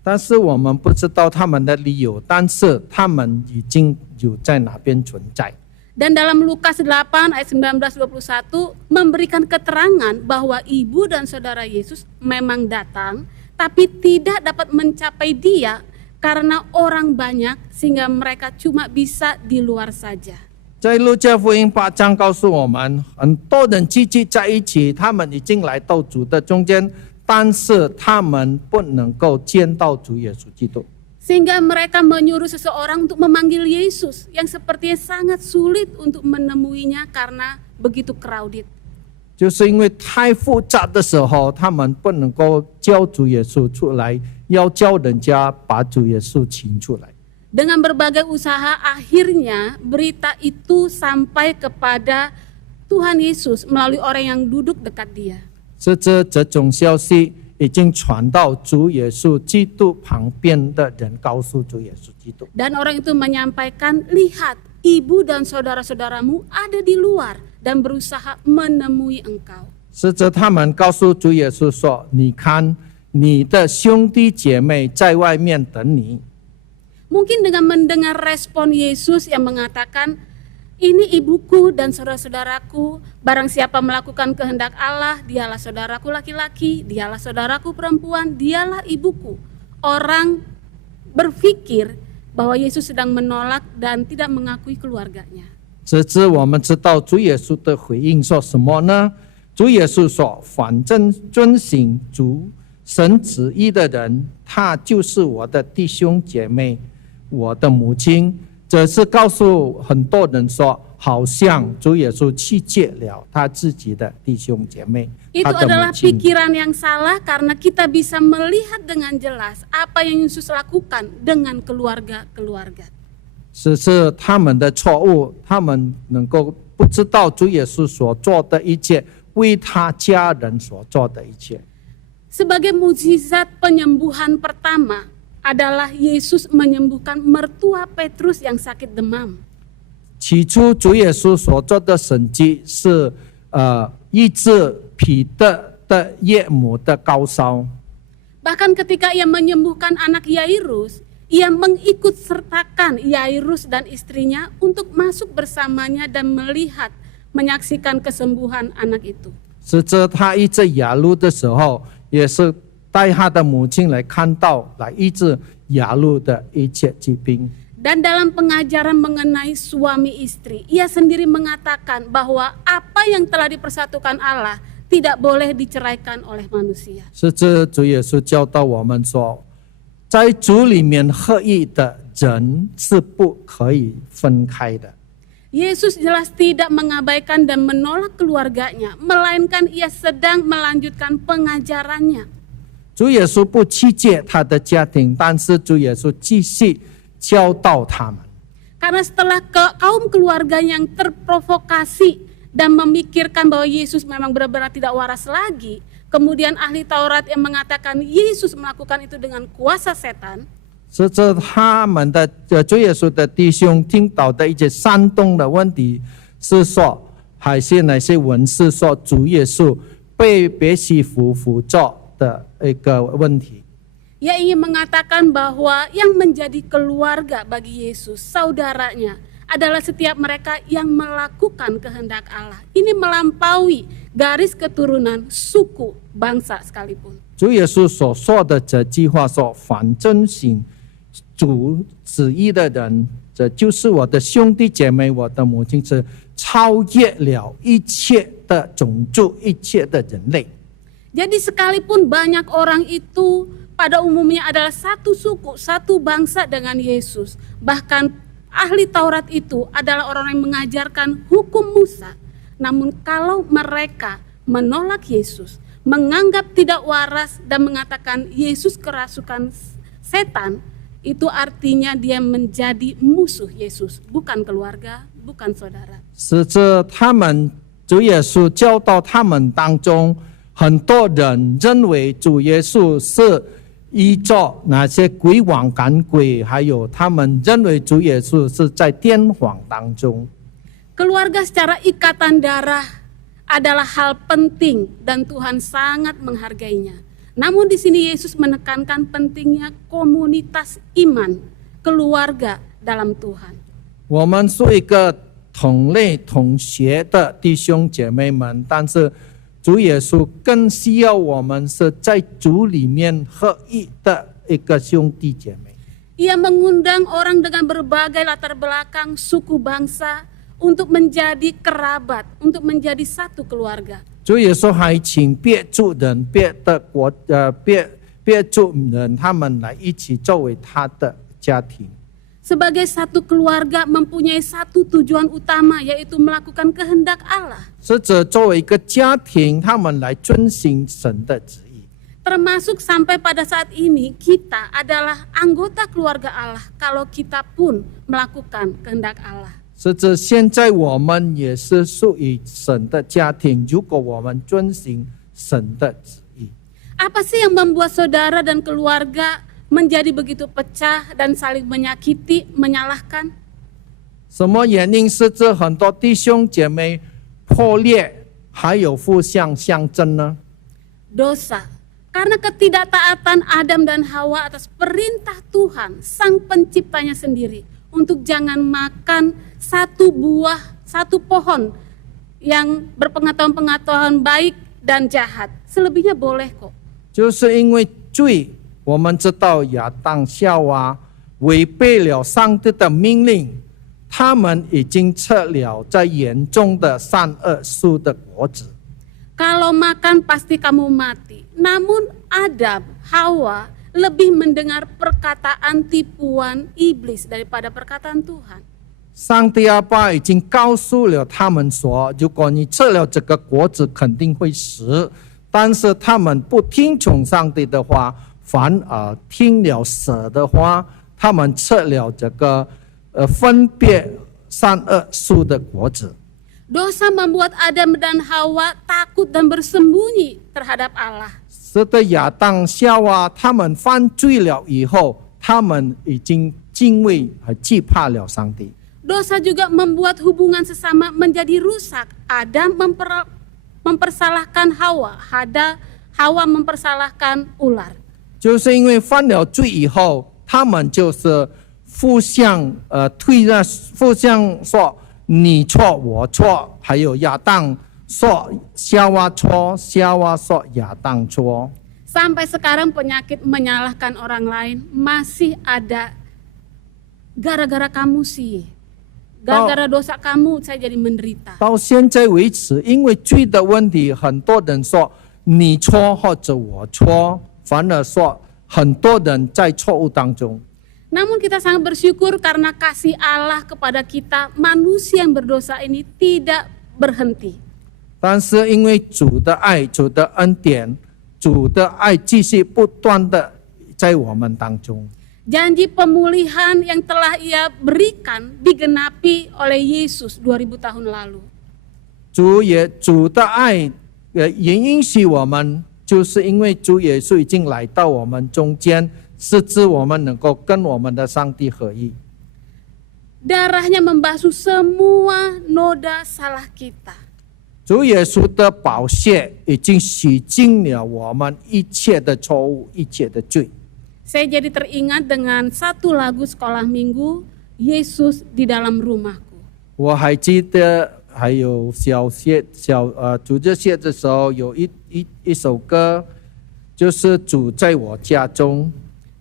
但是我们不知道他们的理由，但是他们已经有在那边存在。 Dan dalam Lukas 8 ayat 19-21 memberikan keterangan bahwa ibu dan saudara Yesus memang datang, tapi tidak dapat mencapai dia karena orang banyak sehingga mereka cuma bisa di luar saja. 在路加福音8章告诉我们，很多人聚集在一起，他们已经来到主的中间，但是他们不能够见到主耶稣基督。 Sehingga mereka menyuruh seseorang untuk memanggil Yesus yang sepertinya sangat sulit untuk menemuinya karena begitu crowded. 就是因为太复杂的时候，他们不能够叫主耶稣出来，要叫人家把主耶稣请出来。Dengan berbagai usaha, akhirnya berita itu sampai kepada Tuhan Yesus melalui orang yang duduk dekat dia. 这种消息已经传到主耶稣基督旁边的人，告诉主耶稣基督。 Dan orang itu menyampaikan, lihat, ibu dan saudara-saudaramu ada di luar dan berusaha menemui engkau. 是这他们告诉主耶稣说：“你看，你的兄弟姐妹在外面等你。” Mungkin dengan mendengar respon Yesus yang mengatakan, ini ibuku dan saudara-saudaraku, barang siapa melakukan kehendak Allah, dialah saudaraku laki-laki, dialah saudaraku perempuan, dialah ibuku. Orang berpikir bahwa Yesus sedang menolak dan tidak mengakui keluarganya. 这次我们知道主耶稣的回应说什么呢？主耶稣说：“反正遵行主神旨意的人，他就是我的弟兄姐妹，我的母亲。”这是告诉很多人说，好像主耶稣弃绝了他自己的弟兄姐妹， Itu 他的母 adalah 亲。 pikiran yang salah karena kita bisa melihat dengan jelas apa yang Yesus lakukan dengan keluarga-keluarga. 是他们的错误，他们能够不知道主耶稣所做的一切，为他家人所做的一切。 Sebagai mukjizat penyembuhan pertama adalah Yesus menyembuhkan mertua Petrus yang sakit demam. 起初主耶稣所做的神迹是医治彼得的岳母的高烧。 Bahkan ketika ia menyembuhkan anak Yairus, ia mengikut sertakan Yairus dan istrinya untuk masuk bersamanya dan melihat, menyaksikan kesembuhan anak itu. 是这他医治雅路的时候，也是带他的母亲来看到，来医治雅路的一切疾病。 Dan dalam pengajaran mengenai suami istri, ia sendiri mengatakan bahwa apa yang telah dipersatukan Allah tidak boleh diceraikan oleh manusia. 是这主耶稣教导我们说，在主里面合一的人是不可以分开的。 Yesus jelas tidak mengabaikan dan menolak keluarganya, melainkan ia sedang melanjutkan pengajarannya. 主耶稣不弃绝他的家庭，但是主耶稣继续教导他们。 Karena setelah kaum keluarga yang terprovokasi dan memikirkan bahwa Yesus memang benar-benar tidak waras lagi, kemudian ahli Taurat yang mengatakan Yesus melakukan itu dengan kuasa setan, 是这他们的主耶稣的弟兄听到的一些煽动的问题，是说还是那些文士说主耶稣被别西卜辅助的一个问题。 ia ingin mengatakan bahwa yang menjadi keluarga bagi Yesus, saudaranya, adalah setiap mereka yang melakukan kehendak Allah. Ini melampaui garis keturunan, suku, bangsa sekalipun. 主耶稣所说的这句话说：“反遵行主旨意的人，这就是我的兄弟姐妹，我的母亲，是超越了一切的种族，一切的人类。” Jadi sekalipun banyak orang itu pada umumnya adalah satu suku, satu bangsa dengan Yesus. Bahkan ahli Taurat itu adalah orang yang mengajarkan hukum Musa. Namun kalau mereka menolak Yesus, menganggap tidak waras dan mengatakan Yesus kerasukan setan, itu artinya dia menjadi musuh Yesus, bukan keluarga, bukan saudara. 是这他们主耶稣教导他们当中，很多人认为主耶稣是依照那些鬼王赶鬼，还有他们认为主耶稣是在天皇当中。 Keluarga secara ikatan darah adalah hal penting dan Tuhan sangat menghargainya. Namun di sini Yesus menekankan pentingnya komunitas iman, keluarga dalam Tuhan. 我们是一个同类同学的弟兄姐妹们，但是主耶稣更需要我们是在主里面合一的一个兄弟姐妹。 Ia mengundang orang dengan berbagai latar belakang, suku bangsa untuk menjadi kerabat, untuk menjadi satu keluarga. 主耶稣还请别族人、别族人，他们来一起作为他的家庭。 Sebagai satu keluarga mempunyai satu tujuan utama, yaitu melakukan kehendak Allah. 是指作为一个家庭，他们来遵行神的旨意。Termasuk sampai pada saat ini kita adalah anggota keluarga Allah kalau kita pun melakukan kehendak Allah. 甚至现在我们也是属于神的家庭，如果我们遵行神的旨意。 Apa sih yang membuat saudara dan keluarga menjadi begitu pecah dan saling menyakiti, menyalahkan? 什么原因是这很多弟兄姐妹破裂，还有互相相争呢？ Dosa. Karena ketidaktaatan Adam dan Hawa atas perintah Tuhan, sang penciptanya sendiri, untuk jangan makan satu pohon yang berpengetahuan-pengetahuan baik dan jahat. Selebihnya boleh kok. 就是因为罪，我们知道亚当夏娃违背了上帝的命令，他们已经吃了在园中的善恶树的果子。 Kalau makan pasti kamu mati. Namun Adam, Hawa lebih mendengar perkataan tipuan iblis daripada perkataan Tuhan. 上帝阿爸已经告诉了他们说，如果你吃了这个果子，肯定会死。但是他们不听从上帝的话，反而听了蛇的话，他们吃了这个分别善恶树的果子。 Dosa membuat Adam dan Hawa takut dan bersembunyi terhadap Allah. 使得亚当夏娃他们犯罪了以后，他们已经敬畏和惧怕了上帝。 Dosa juga membuat hubungan sesama menjadi rusak. Adam mempersalahkan Hawa, Hawa mempersalahkan ular. 就是因为犯了罪以后，他们就是互相互相说你错我错，还有亚当说夏娃错，夏娃说亚当错。 Sampai sekarang penyakit menyalahkan orang lain masih ada. Gara-gara kamu sih, gara-gara dosa kamu saya jadi menderita. 到现在为止，因为罪的问题，很多人说你错或者我错，反而说很多人在错误当中。 Namun kita sangat bersyukur karena kasih Allah kepada kita, manusia yang berdosa ini tidak berhenti. 但是因为主的爱、主的恩典、主的爱继续不断的在我们当中。 Janji pemulihan yang telah Ia berikan digenapi oleh Yesus 2000 tahun lalu. 主的爱也允许我们，就是因为主耶稣已经来到我们中间，使之我们能够跟我们的上帝合一。 Darahnya membasuh semua noda salah kita. 主耶稣的宝血已经洗净了我们一切的错误、一切的罪。 Saya jadi teringat dengan satu lagu sekolah minggu, Yesus di dalam rumahku. 我还记得还有主日学的时候有一首歌，就是主在我家中。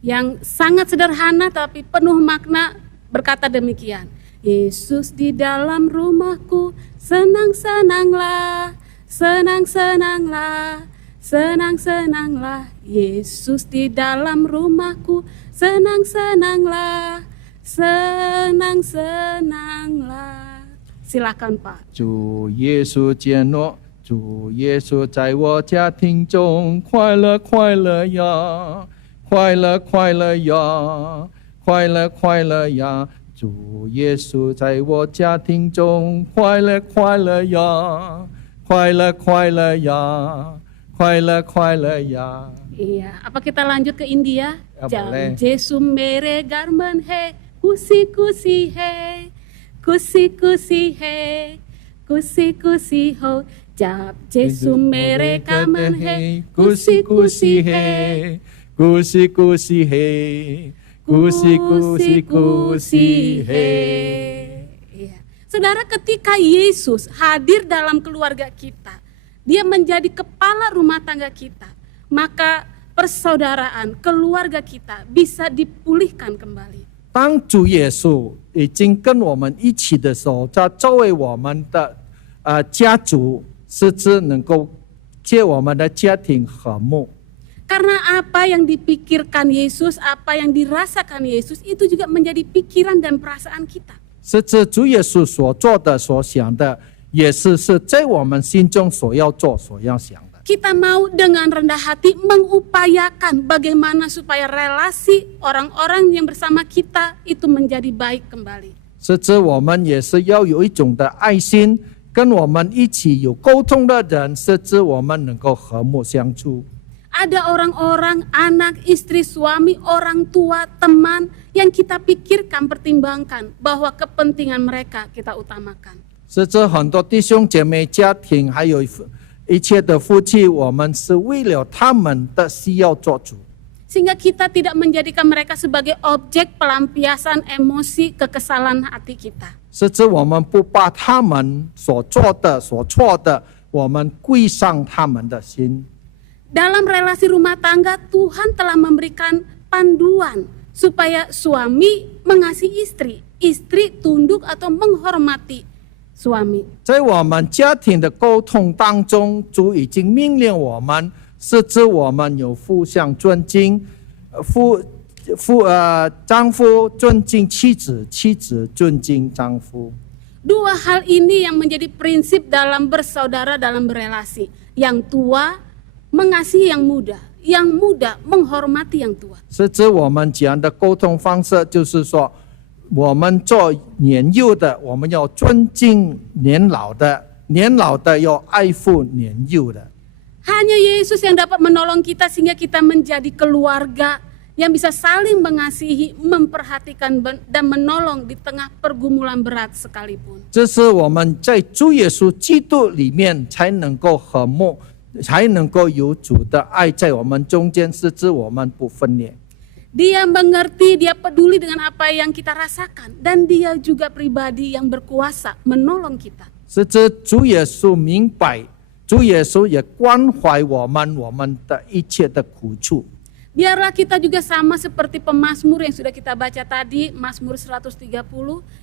Yang sangat sederhana tapi penuh makna berkata demikian. Yesus di dalam rumahku, senang-senanglah, senang-senanglah, senang-senanglah. Yesus di dalam rumahku, senang-senanglah, senang-senanglah. Silakan Pak. 主耶稣见我，主耶稣在我家庭中，快乐快乐呀，快乐快乐呀，快乐快乐呀。主耶稣在我家庭中，快乐快乐呀，快乐快乐呀，快乐快乐呀。 Iya, apa kita lanjut ke India? Ya, Jam boleh. Jesu mere garmen he, kusi kusi he, kusi kusi he, kusi kusi ho. Jam Jesu mere garmen he, kusi kusi he, kusi kusi he, kusi kusi kusi he. Iya. Saudara, ketika Yesus hadir dalam keluarga kita, Dia menjadi kepala rumah tangga kita, maka persaudaraan keluarga kita bisa dipulihkan kembali. 当主耶稣已经跟我们一起的时候，他作为我们的家族，使之能够借我们的家庭和睦。 Karena apa yang dipikirkan Yesus, apa yang dirasakan Yesus, itu juga menjadi pikiran dan perasaan kita. 使之主耶稣所做的、所想的，也是在我们心中所要做、所要想的。Kita mau dengan rendah hati mengupayakan bagaimana supaya relasi orang-orang yang bersama kita itu menjadi baik kembali. 甚至我们也是要有一种的爱心，跟我们一起有沟通的人，甚至我们能够和睦相处。 Ada orang-orang, anak, istri, suami, orang tua, teman yang kita pikirkan, pertimbangkan bahwa kepentingan mereka kita utamakan. 甚至很多弟兄姐妹、家庭，还有一切的夫妻，我们是为了他们的需要做主。 Sehingga kita tidak menjadikan mereka sebagai objek pelampiasan emosi kekesalan hati kita. 甚至我们不把他们所做的、所错的，我们归上他们的心。 Dalam relasi rumah tangga, Tuhan telah memberikan panduan supaya suami mengasihi istri, istri tunduk atau menghormati suami. 在我们家庭的沟通当中，主已经命令我们，是指我们有互相尊敬，丈夫尊敬妻子，妻子尊敬丈夫。 Dua hal ini yang menjadi prinsip dalam bersaudara dalam berelasi. Yang tua mengasihi yang muda menghormati yang tua. 是指我们讲的沟通方式，就是说，我们做年幼的，我们要尊敬年老的，年老的要爱护年幼的。 Hanya Yesus yang dapat menolong kita sehingga kita menjadi keluarga yang bisa saling mengasihi, memperhatikan dan menolong di tengah pergumulan berat sekalipun. 这是我们在主耶稣基督里面才能够和睦，才能够有主的爱在我们中间，是指我们不分裂。 Dia mengerti, dia peduli dengan apa yang kita rasakan. Dan dia juga pribadi yang berkuasa menolong kita. 是指主耶稣明白，主耶稣也关怀我们的一切的苦处。 Biarlah kita juga sama seperti pemazmur yang sudah kita baca tadi, Mazmur 130,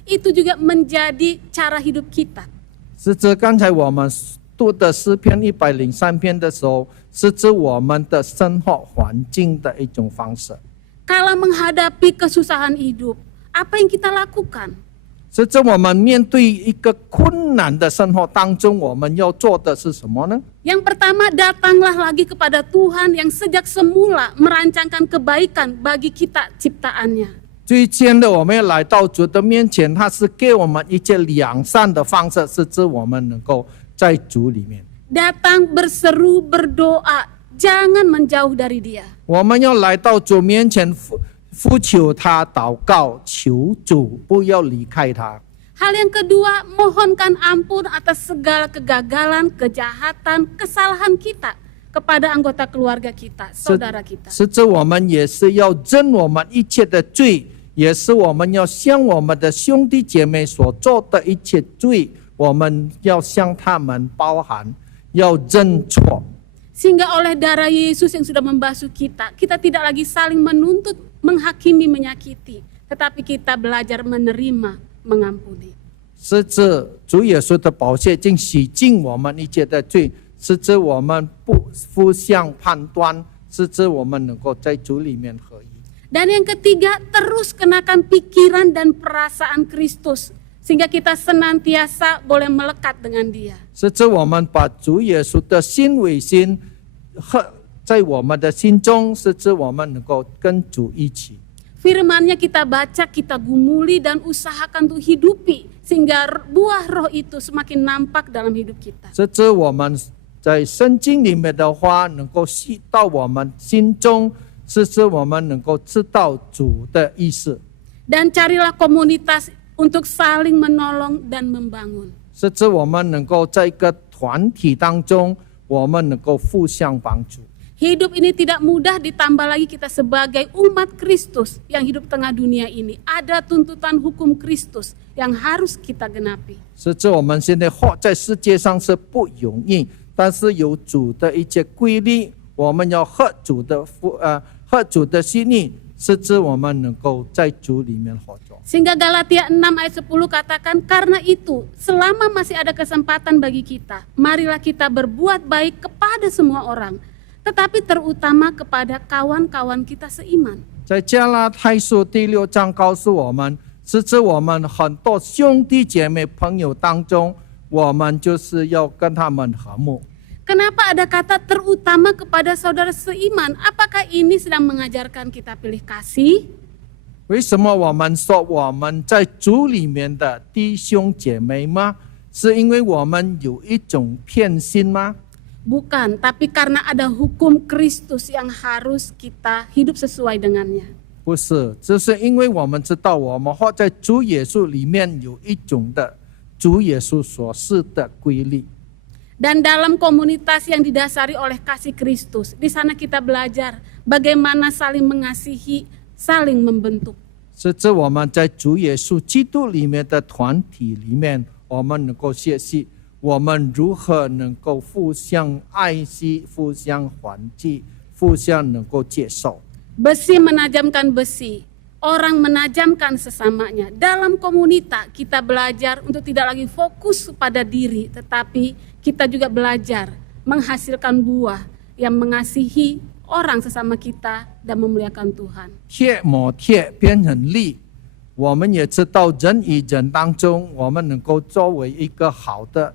itu juga menjadi cara hidup kita. 是指刚才我们读的诗篇103篇的时候，是指我们的生活环境的一种方式。 Kalau menghadapi kesusahan hidup, apa yang kita lakukan? 是指我们面对一个困难的生活当中，我们要做的是什么呢？ Yang pertama, datanglah lagi kepada Tuhan yang sejak semula merancangkan kebaikan bagi kita ciptaannya. 最先的，我们要来到主的面前，他是给我们一切良善的方式，是指我们能够在主里面。 Datang berseru, berdoa, jangan menjauh dari Dia. 我们要来到主面前呼求他，祷告，求主不要离开他。 Hal yang kedua, mohonkan ampun atas segala kegagalan, kejahatan, kesalahan kita kepada anggota keluarga kita, saudara kita. 是指我们也是要认我们一切的罪，也是我们要向我们的兄弟姐妹所做的一切罪，我们要向他们包含，要认错。 Sehingga oleh darah Yesus yang sudah membasuh kita, kita tidak lagi saling menuntut, menghakimi, menyakiti, tetapi kita belajar menerima, mengampuni. 是指主耶稣的宝血已经洗净我们一切的罪，是指我们不互相判断，是指我们能够在主里面合一。 Dan yang ketiga, terus kenakan pikiran dan perasaan Kristus, sehingga kita senantiasa boleh melekat dengan Dia. 是指我们把主耶稣的心为心在我们的心中，是指我们能够跟主一起。 Firman-Nya kita baca, kita gumuli dan usahakan untuk hidupi, sehingga buah roh itu semakin nampak dalam hidup kita. 是指我们在圣经里面的话，能够吸到我们心中，是指我们能够知道主的意思。 Dan carilah komunitas untuk saling menolong dan membangun. 是指我们能够在一个团体当中，我们能够互相帮助。 Hidup ini tidak mudah, ditambah lagi kita sebagai umat Kristus yang hidup tengah dunia ini. Ada tuntutan hukum Kristus yang harus kita genapi. 是指我们现在活在世界上是不容易，但是有主的一切规律，我们要合主的心意，是指我们能够在主里面活着。 Sehingga Galatia 6 ayat 10 katakan, karena itu selama masih ada kesempatan bagi kita, marilah kita berbuat baik kepada semua orang, tetapi terutama kepada kawan-kawan kita seiman. 在加拉太书第6章告诉我们，是指我们很多兄弟姐妹朋友当中，我们就是要跟他们和睦。Kenapa ada kata terutama kepada saudara seiman? Apakah ini sedang mengajarkan kita pilih kasih? 为什么我们说我们在主里面的弟兄姐妹吗？是因为我们有一种偏心吗？ Bukan, tapi karena ada hukum Kristus yang harus kita hidup sesuai dengannya. 不是，这是因为我们知道我们活在主耶稣里面有一种的主耶稣所示的规律。 Dan dalam komunitas yang didasari oleh kasih Kristus, di sana kita belajar bagaimana saling mengasihi, saling membentuk. 是指我们在主耶稣基督里面的团体里面，我们能够学习我们如何能够互相爱惜、互相还击、互相能够接受。 Besi menajamkan besi, orang menajamkan sesamanya. Dalam komunitas kita belajar untuk tidak lagi fokus pada diri, tetapi kita juga belajar menghasilkan buah yang mengasihi orang sesama kita dan memuliakan Tuhan. 铁磨铁变成利，我们也知道人与人当中，我们能够作为一个好的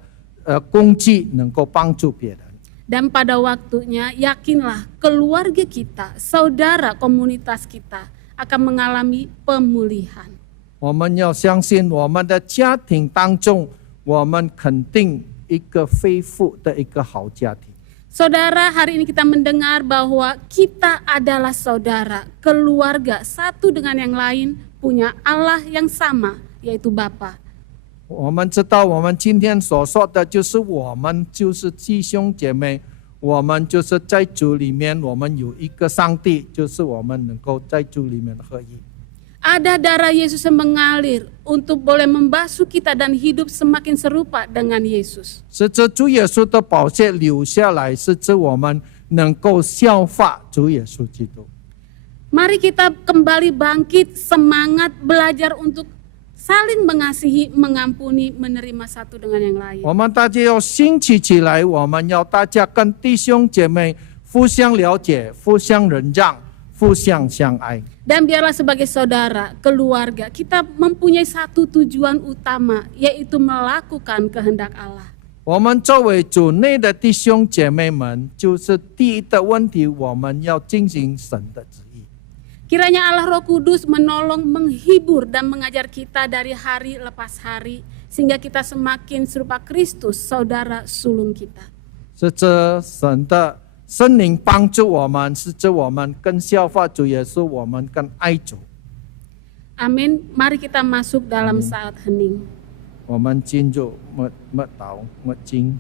工具，能够帮助别人。 Dan pada waktunya yakinlah keluarga kita, saudara komunitas kita akan mengalami pemulihan. 我们要相信我们的家庭当中，我们肯定一个恢复的一个好家庭。 Saudara, hari ini kita mendengar bahwa kita adalah saudara, keluarga, satu dengan yang lain, punya Allah yang sama, yaitu Bapa. 我们知道，我们今天所说的就是我们就是弟兄姐妹，我们就是在主里面，我们有一个上帝，就是我们能够在主里面合一。 Ada darah Yesus yang mengalir untuk boleh membasuh kita dan hidup semakin serupa dengan Yesus. 是指主耶稣的宝血流下来，是指我们能够效法主耶稣基督。 Mari kita kembali bangkit, semangat belajar untuk saling mengasihi, mengampuni, menerima satu dengan yang lain. 我们大家要兴起起来，我们要大家跟弟兄姐妹互相了解、互相忍让、互相相爱。 Dan biarlah sebagai saudara, keluarga, kita mempunyai satu tujuan utama, yaitu melakukan kehendak Allah. 我们作为主内的弟兄姐妹们，就是第一的问题，我们要进行神的旨意。 Kiranya Allah Roh Kudus menolong, menghibur, dan mengajar kita dari hari lepas hari, sehingga kita semakin serupa Kristus, saudara sulung kita. 是这神的圣灵帮助我们，是指我们更效法主耶稣，我们更爱主。 Amin. Mari kita masuk dalam saat hening. 我们进入默祷默经。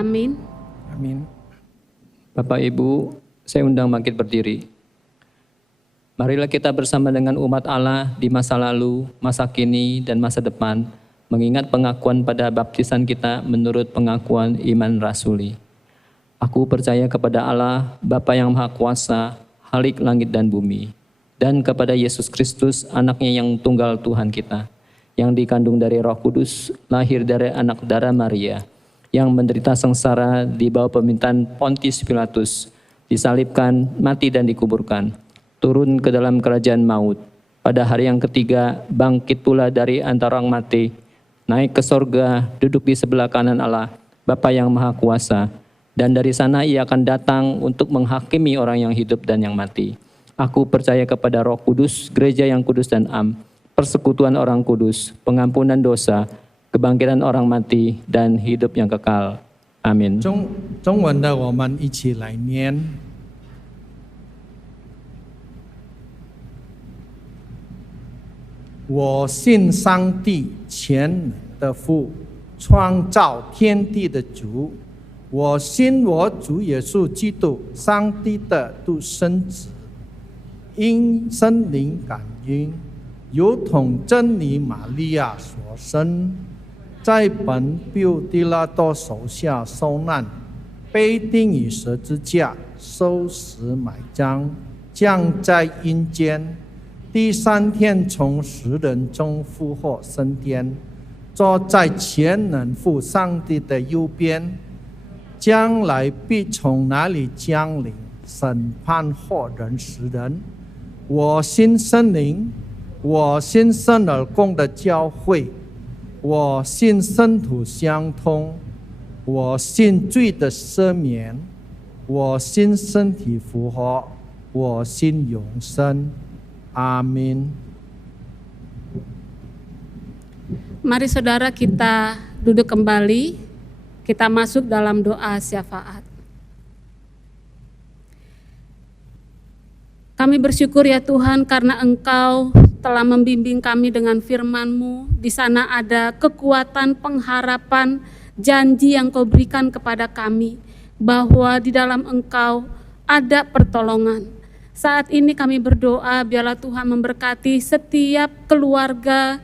Amin. Amin. Bapak Ibu, saya undang bangkit berdiri. Marilah kita bersama dengan umat Allah di masa lalu, masa kini, dan masa depan, mengingat pengakuan pada baptisan kita menurut pengakuan iman rasuli. Aku percaya kepada Allah, Bapa yang Maha Kuasa, Khalik langit dan bumi, dan kepada Yesus Kristus, anaknya yang tunggal Tuhan kita, yang dikandung dari Roh Kudus, lahir dari anak darah Maria, yang menderita sengsara di bawah pemerintahan Pontius Pilatus, disalibkan, mati dan dikuburkan, turun ke dalam kerajaan maut. Pada hari yang ketiga, bangkit pula dari antara orang mati, naik ke sorga, duduk di sebelah kanan Allah, Bapa yang Maha Kuasa, Dan dari sana ia akan datang untuk menghakimi orang yang hidup dan yang mati. Aku percaya kepada Roh Kudus, gereja yang kudus dan am, persekutuan orang kudus, pengampunan dosa, kebangkitan orang mati, dan hidup yang kekal. Amin. 中文的我们一起来念。我信上帝全能的父，创造天地的主。我信我主耶稣基督，上帝的独生子，因圣灵感孕，由同真理玛利亚所生，在本丢地拉多手下受难，被钉于十字架，受死埋葬，降在阴间。第三天从死人中复活升天，坐在全能父上帝的右边，将来必从那里降临审判活人死人。我信圣灵，我信圣而共的教会，我信圣徒相通，我信罪的赦免，我信身体复活，我信永生。Amin. Mari saudara kita duduk kembali, kita masuk dalam doa syafaat. Kami bersyukur ya Tuhan karena Engkau telah membimbing kami dengan firman-Mu. Di sana ada kekuatan, pengharapan, janji yang Kau berikan kepada kami, bahwa di dalam Engkau ada pertolongan. Saat ini kami berdoa biarlah Tuhan memberkati setiap keluarga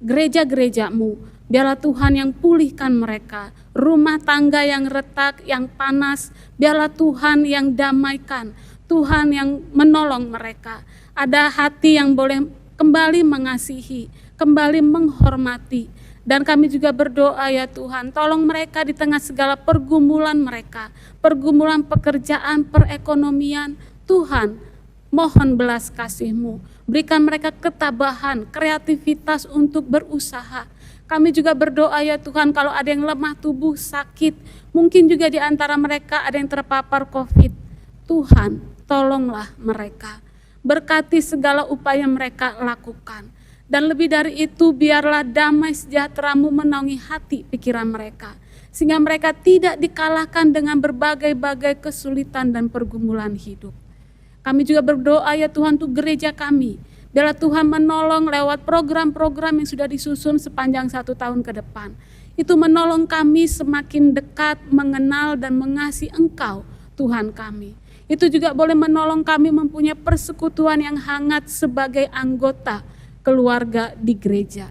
gereja-gereja-Mu. Biarlah Tuhan yang pulihkan mereka, rumah tangga yang retak, yang panas, biarlah Tuhan yang damaikan, Tuhan yang menolong mereka. Ada hati yang boleh kembali mengasihi, kembali menghormati. Dan kami juga berdoa ya Tuhan, tolong mereka di tengah segala pergumulan mereka, pergumulan pekerjaan, perekonomian. Tuhan, mohon belas kasih-Mu, berikan mereka ketabahan, kreativitas untuk berusaha. Kami juga berdoa ya Tuhan, kalau ada yang lemah tubuh, sakit, mungkin juga di antara mereka ada yang terpapar COVID. Tuhan, tolonglah mereka, berkati segala upaya mereka lakukan. Dan lebih dari itu, biarlah damai sejahtera-Mu menaungi hati pikiran mereka, sehingga mereka tidak dikalahkan dengan berbagai-bagai kesulitan dan pergumulan hidup. Kami juga berdoa ya Tuhan untuk gereja kami. Biarlah Tuhan menolong lewat program-program yang sudah disusun sepanjang 1 tahun ke depan. Itu menolong kami semakin dekat mengenal dan mengasihi Engkau, Tuhan kami. Itu juga boleh menolong kami mempunyai persekutuan yang hangat sebagai anggota keluarga di gereja.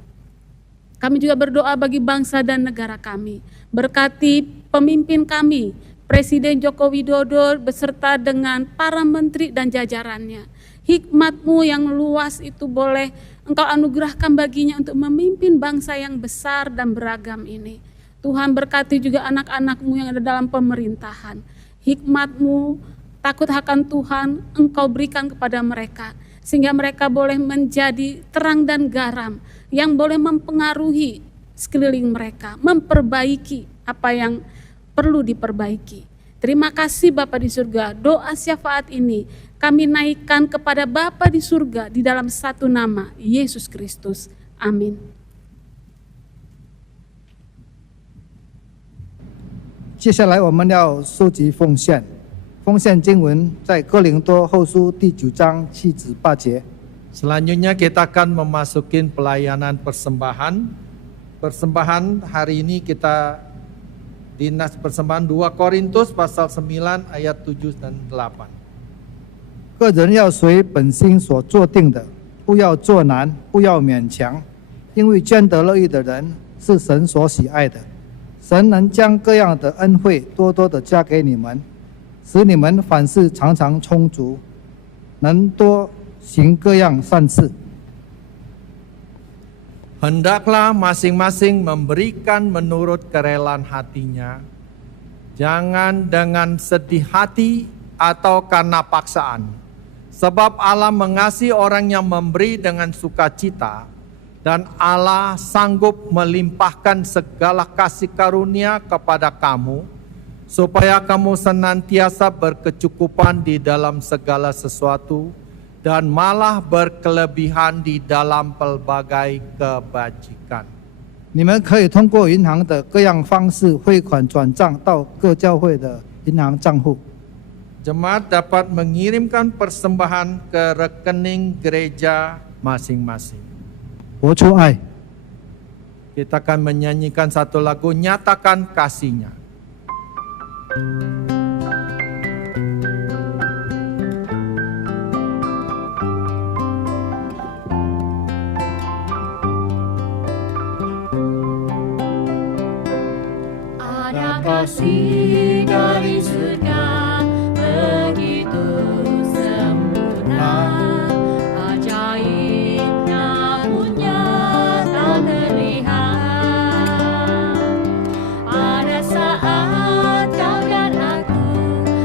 Kami juga berdoa bagi bangsa dan negara kami. Berkati pemimpin kami, Presiden Joko Widodo beserta dengan para menteri dan jajarannya. Hikmat-Mu yang luas itu boleh Engkau anugerahkan baginya untuk memimpin bangsa yang besar dan beragam ini. Tuhan berkati juga anak-anak-Mu yang ada dalam pemerintahan. Hikmat-Mu, takut akan Tuhan, Engkau berikan kepada mereka, sehingga mereka boleh menjadi terang dan garam yang boleh mempengaruhi sekeliling mereka, memperbaiki apa yang perlu diperbaiki. Terima kasih Bapa di surga, doa syafaat ini kami naikkan kepada Bapa di surga di dalam satu nama, Yesus Kristus. Amin. 接下来我们要收集奉献，奉献经文在哥林多后书第9章7至8节。 Selanjutnya kita akan memasukin pelayanan persembahan. Persembahan hari ini kita dinas persembahan 2 Korintus pasal 9 ayat 7 dan 8. 个人要随本心所做定的，不要做难，不要勉强，因为捐得乐意的人是神所喜爱的。神能将各样的恩惠多多的加给你们，使你们凡事常常充足，能多行各样善事。 Hendaklah masing-masing memberikan menurut kerelaan hatinya, jangan dengan sedih hati atau karena paksaan. Sebab Allah mengasihi orang yang memberi dengan sukacita, dan Allah sanggup melimpahkan segala kasih karunia kepada kamu, supaya kamu senantiasa berkecukupan di dalam segala sesuatu dan malah berkelebihan di dalam pelbagai kebajikan. 你们可以通过银行的各样方式汇款转账到各教会的银行账户。 Jemaat dapat mengirimkan persembahan ke rekening gereja masing-masing. 活出爱。 Kita akan menyanyikan satu lagu, Nyatakan Kasih-Nya. Ada kasih dari surga begitu sempurna, ajaibnya punya tak terlihat. Ada saat kau dan aku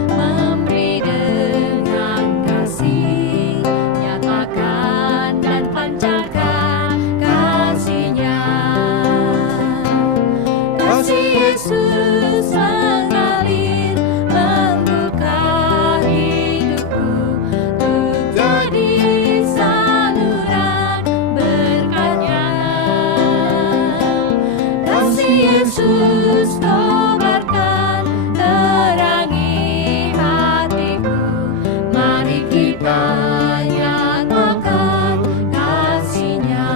memberi dengan kasih, nyatakan dan pancarkan kasih-Nya. Kasih Yesus mengalir membuka hidupku untuk jadi saluran berkat-Nya. Kasih Yesus kobarkan terangi hatiku, mari kita nyatakan kasih-Nya.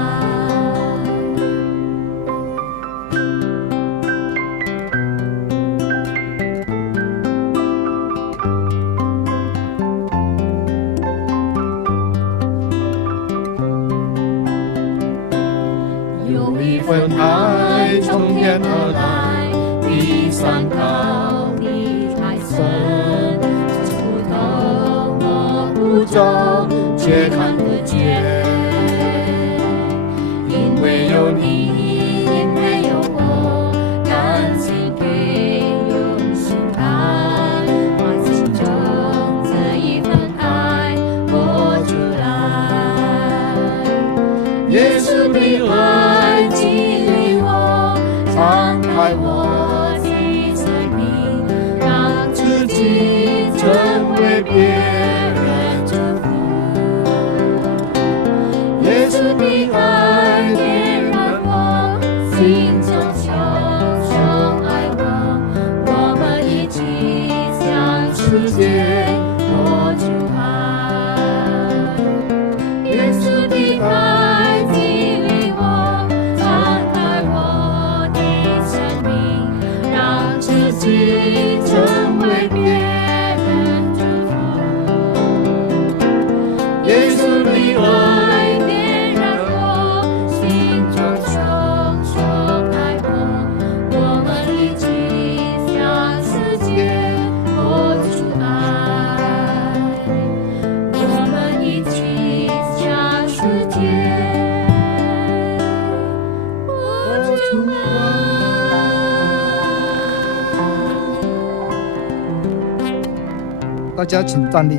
有一份爱从天而来，比山高，比海深，触透我不中，却看得见。因为有你，因为有我，甘心给用心爱，把心中这一份爱活出来。耶稣的爱激励我，敞开我的生命，让自己成为别人祝福。耶稣的爱点燃我，心中熊熊爱我，我们一起向世界活出爱。耶稣的爱激励我，敞开我的生命，让自己成为别人祝福。耶稣的爱点燃我，心中熊熊爱我，我们一起向世界活出爱，我们一起向世界活出爱。大家请站立。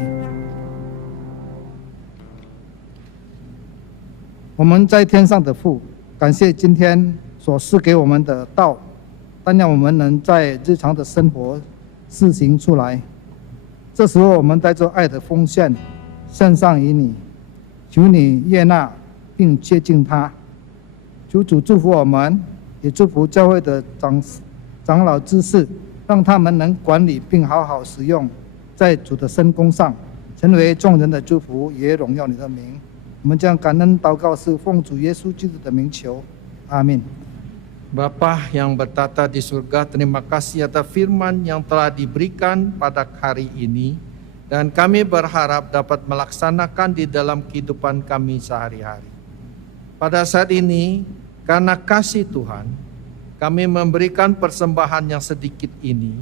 我们在天上的父，感谢今天所赐给我们的道，但让我们能在日常的生活施行出来。这时候，我们带着爱的奉献献上于你，求你悦纳并接近他。求主祝福我们，也祝福教会的长老知识，让他们能管理并好好使用在主的圣工上，成为众人的祝福，也荣耀你的名。我们将感恩祷告是奉主耶稣基督的名求，阿门。 Bapa yang bertata di surga, terima kasih atas firman yang telah diberikan pada hari ini, dan kami berharap dapat melaksanakan di dalam kehidupan kami sehari-hari. Pada saat ini, karena kasih Tuhan, kami memberikan persembahan yang sedikit ini.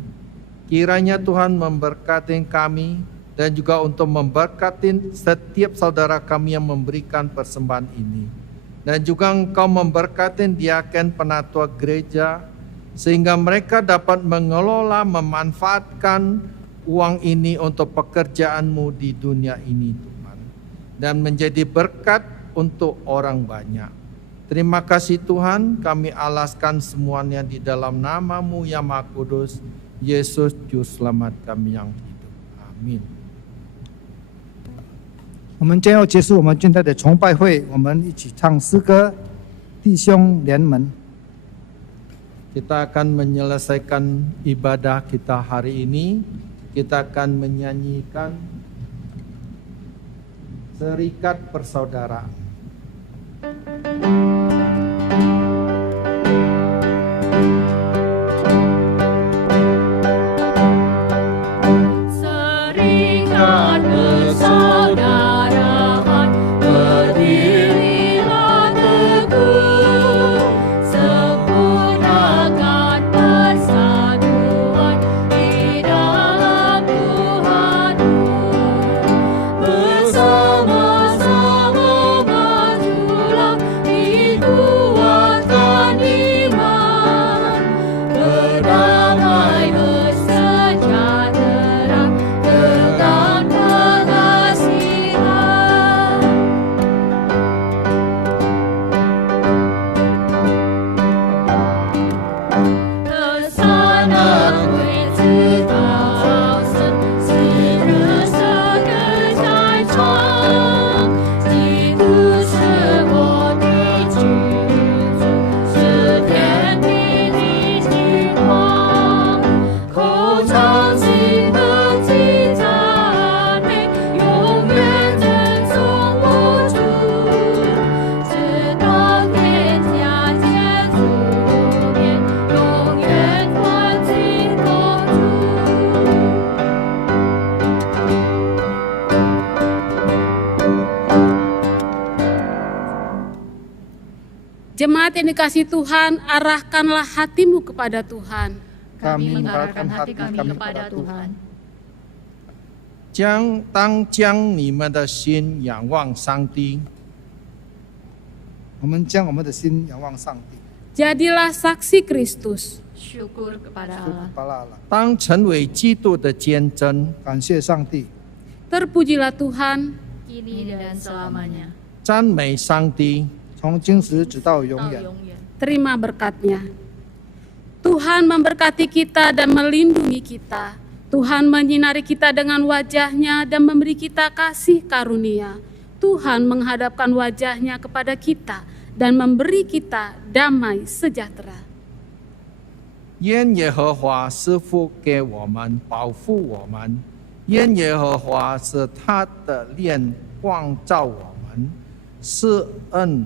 Kiranya Tuhan memberkati kami dan juga untuk memberkati setiap saudara kami yang memberikan persembahan ini. Dan juga Engkau memberkati diaken penatua gereja, sehingga mereka dapat mengelola, memanfaatkan uang ini untuk pekerjaan-Mu di dunia ini, Tuhan, dan menjadi berkat untuk orang banyak. Terima kasih Tuhan, kami alaskan semuanya di dalam nama-Mu yang Maha Kudus, Yesus Juru Selamat kami yang hidup. Amin. 我们将要结束我们今天的崇拜会，我们一起唱诗歌《弟兄联盟》。 Kita akan menyelesaikan ibadah kita hari ini. Kita akan menyanyikan Serikat Persaudaraan. Serikat persaudaraan berdirilah teguh, sempurnakan persatuan di dalam Tuhan. Bersama-sama majulah dikuatkan iman, berdamai bersejahtera dengan pengasihan. Kesana为知道神是热色的在场，基督是我的居住，是天地的金光，口唱心和气赞美，永远称颂我主，直到天下结束面，永远欢庆共主。 Jemaat yang dikasihi Tuhan, arahkanlah hatimu kepada Tuhan. Kami mengarahkan hati kami kepada Tuhan. 将你们的心仰望上帝，我们将我们的心仰望上帝， Jadilah saksi Kristus. Syukur kepada 出 Allah. 巴拉拉， 当成为基督的见证， 感谢上帝， Terpujilah Tuhan, Kini dan selamanya. 赞美上帝， 从今时直到永 到 远。 永远。 terima berkat-Nya. Tuhan memberkati kita dan melindungi kita. Tuhan menyinari kita dengan wajah-Nya dan memberi kita kasih karunia. Tuhan menghadapkan wajah-Nya kepada kita dan memberi kita damai sejahtera. 愿耶和华赐福给我们，保护我们。愿耶和华使他的脸光照我们，施恩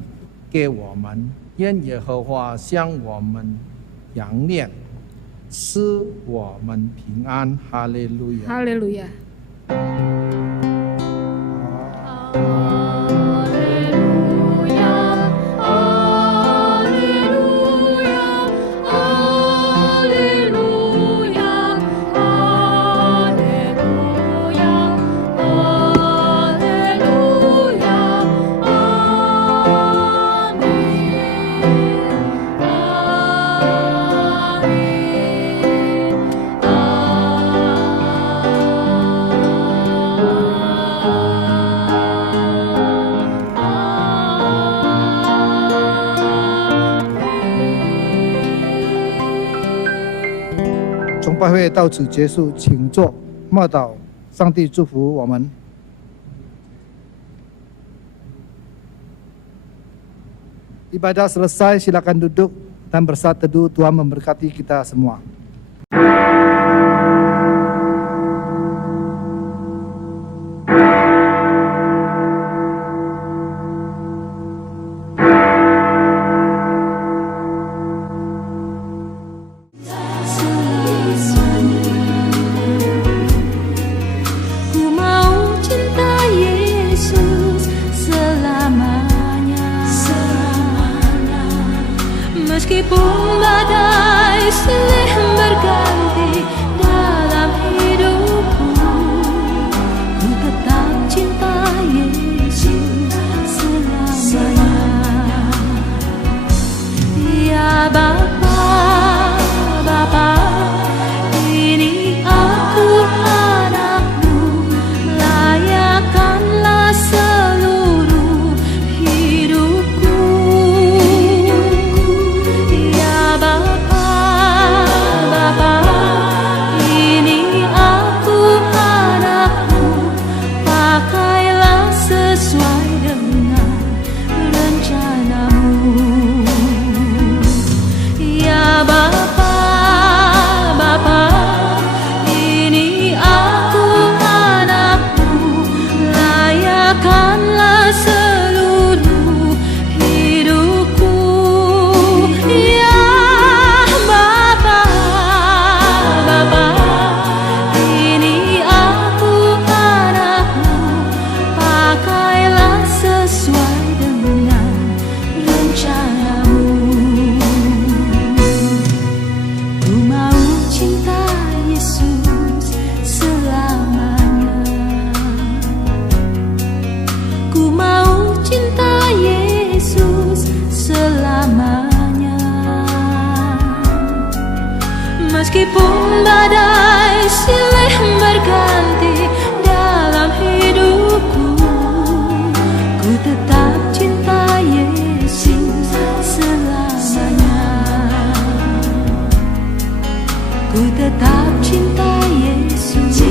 给我们。愿耶和华向我们扬脸，使我们平安。哈利路亚。 Haleluya. Haleluya, haleluya, haleluya, haleluya, haleluya, amin. 崇拜会到此结束，请坐，默祷，上帝祝福我们。Ibadah selesai, silakan duduk dan bersaat teduh. Tuhan memberkati kita semua. Ku mau cinta Yesus selamanya, selamanya. Meskipun badai silih berganti, Meskipun badai silih berganti dalam hidupku, ku tetap cinta Yesus selamanya. Ku tetap cinta Yesus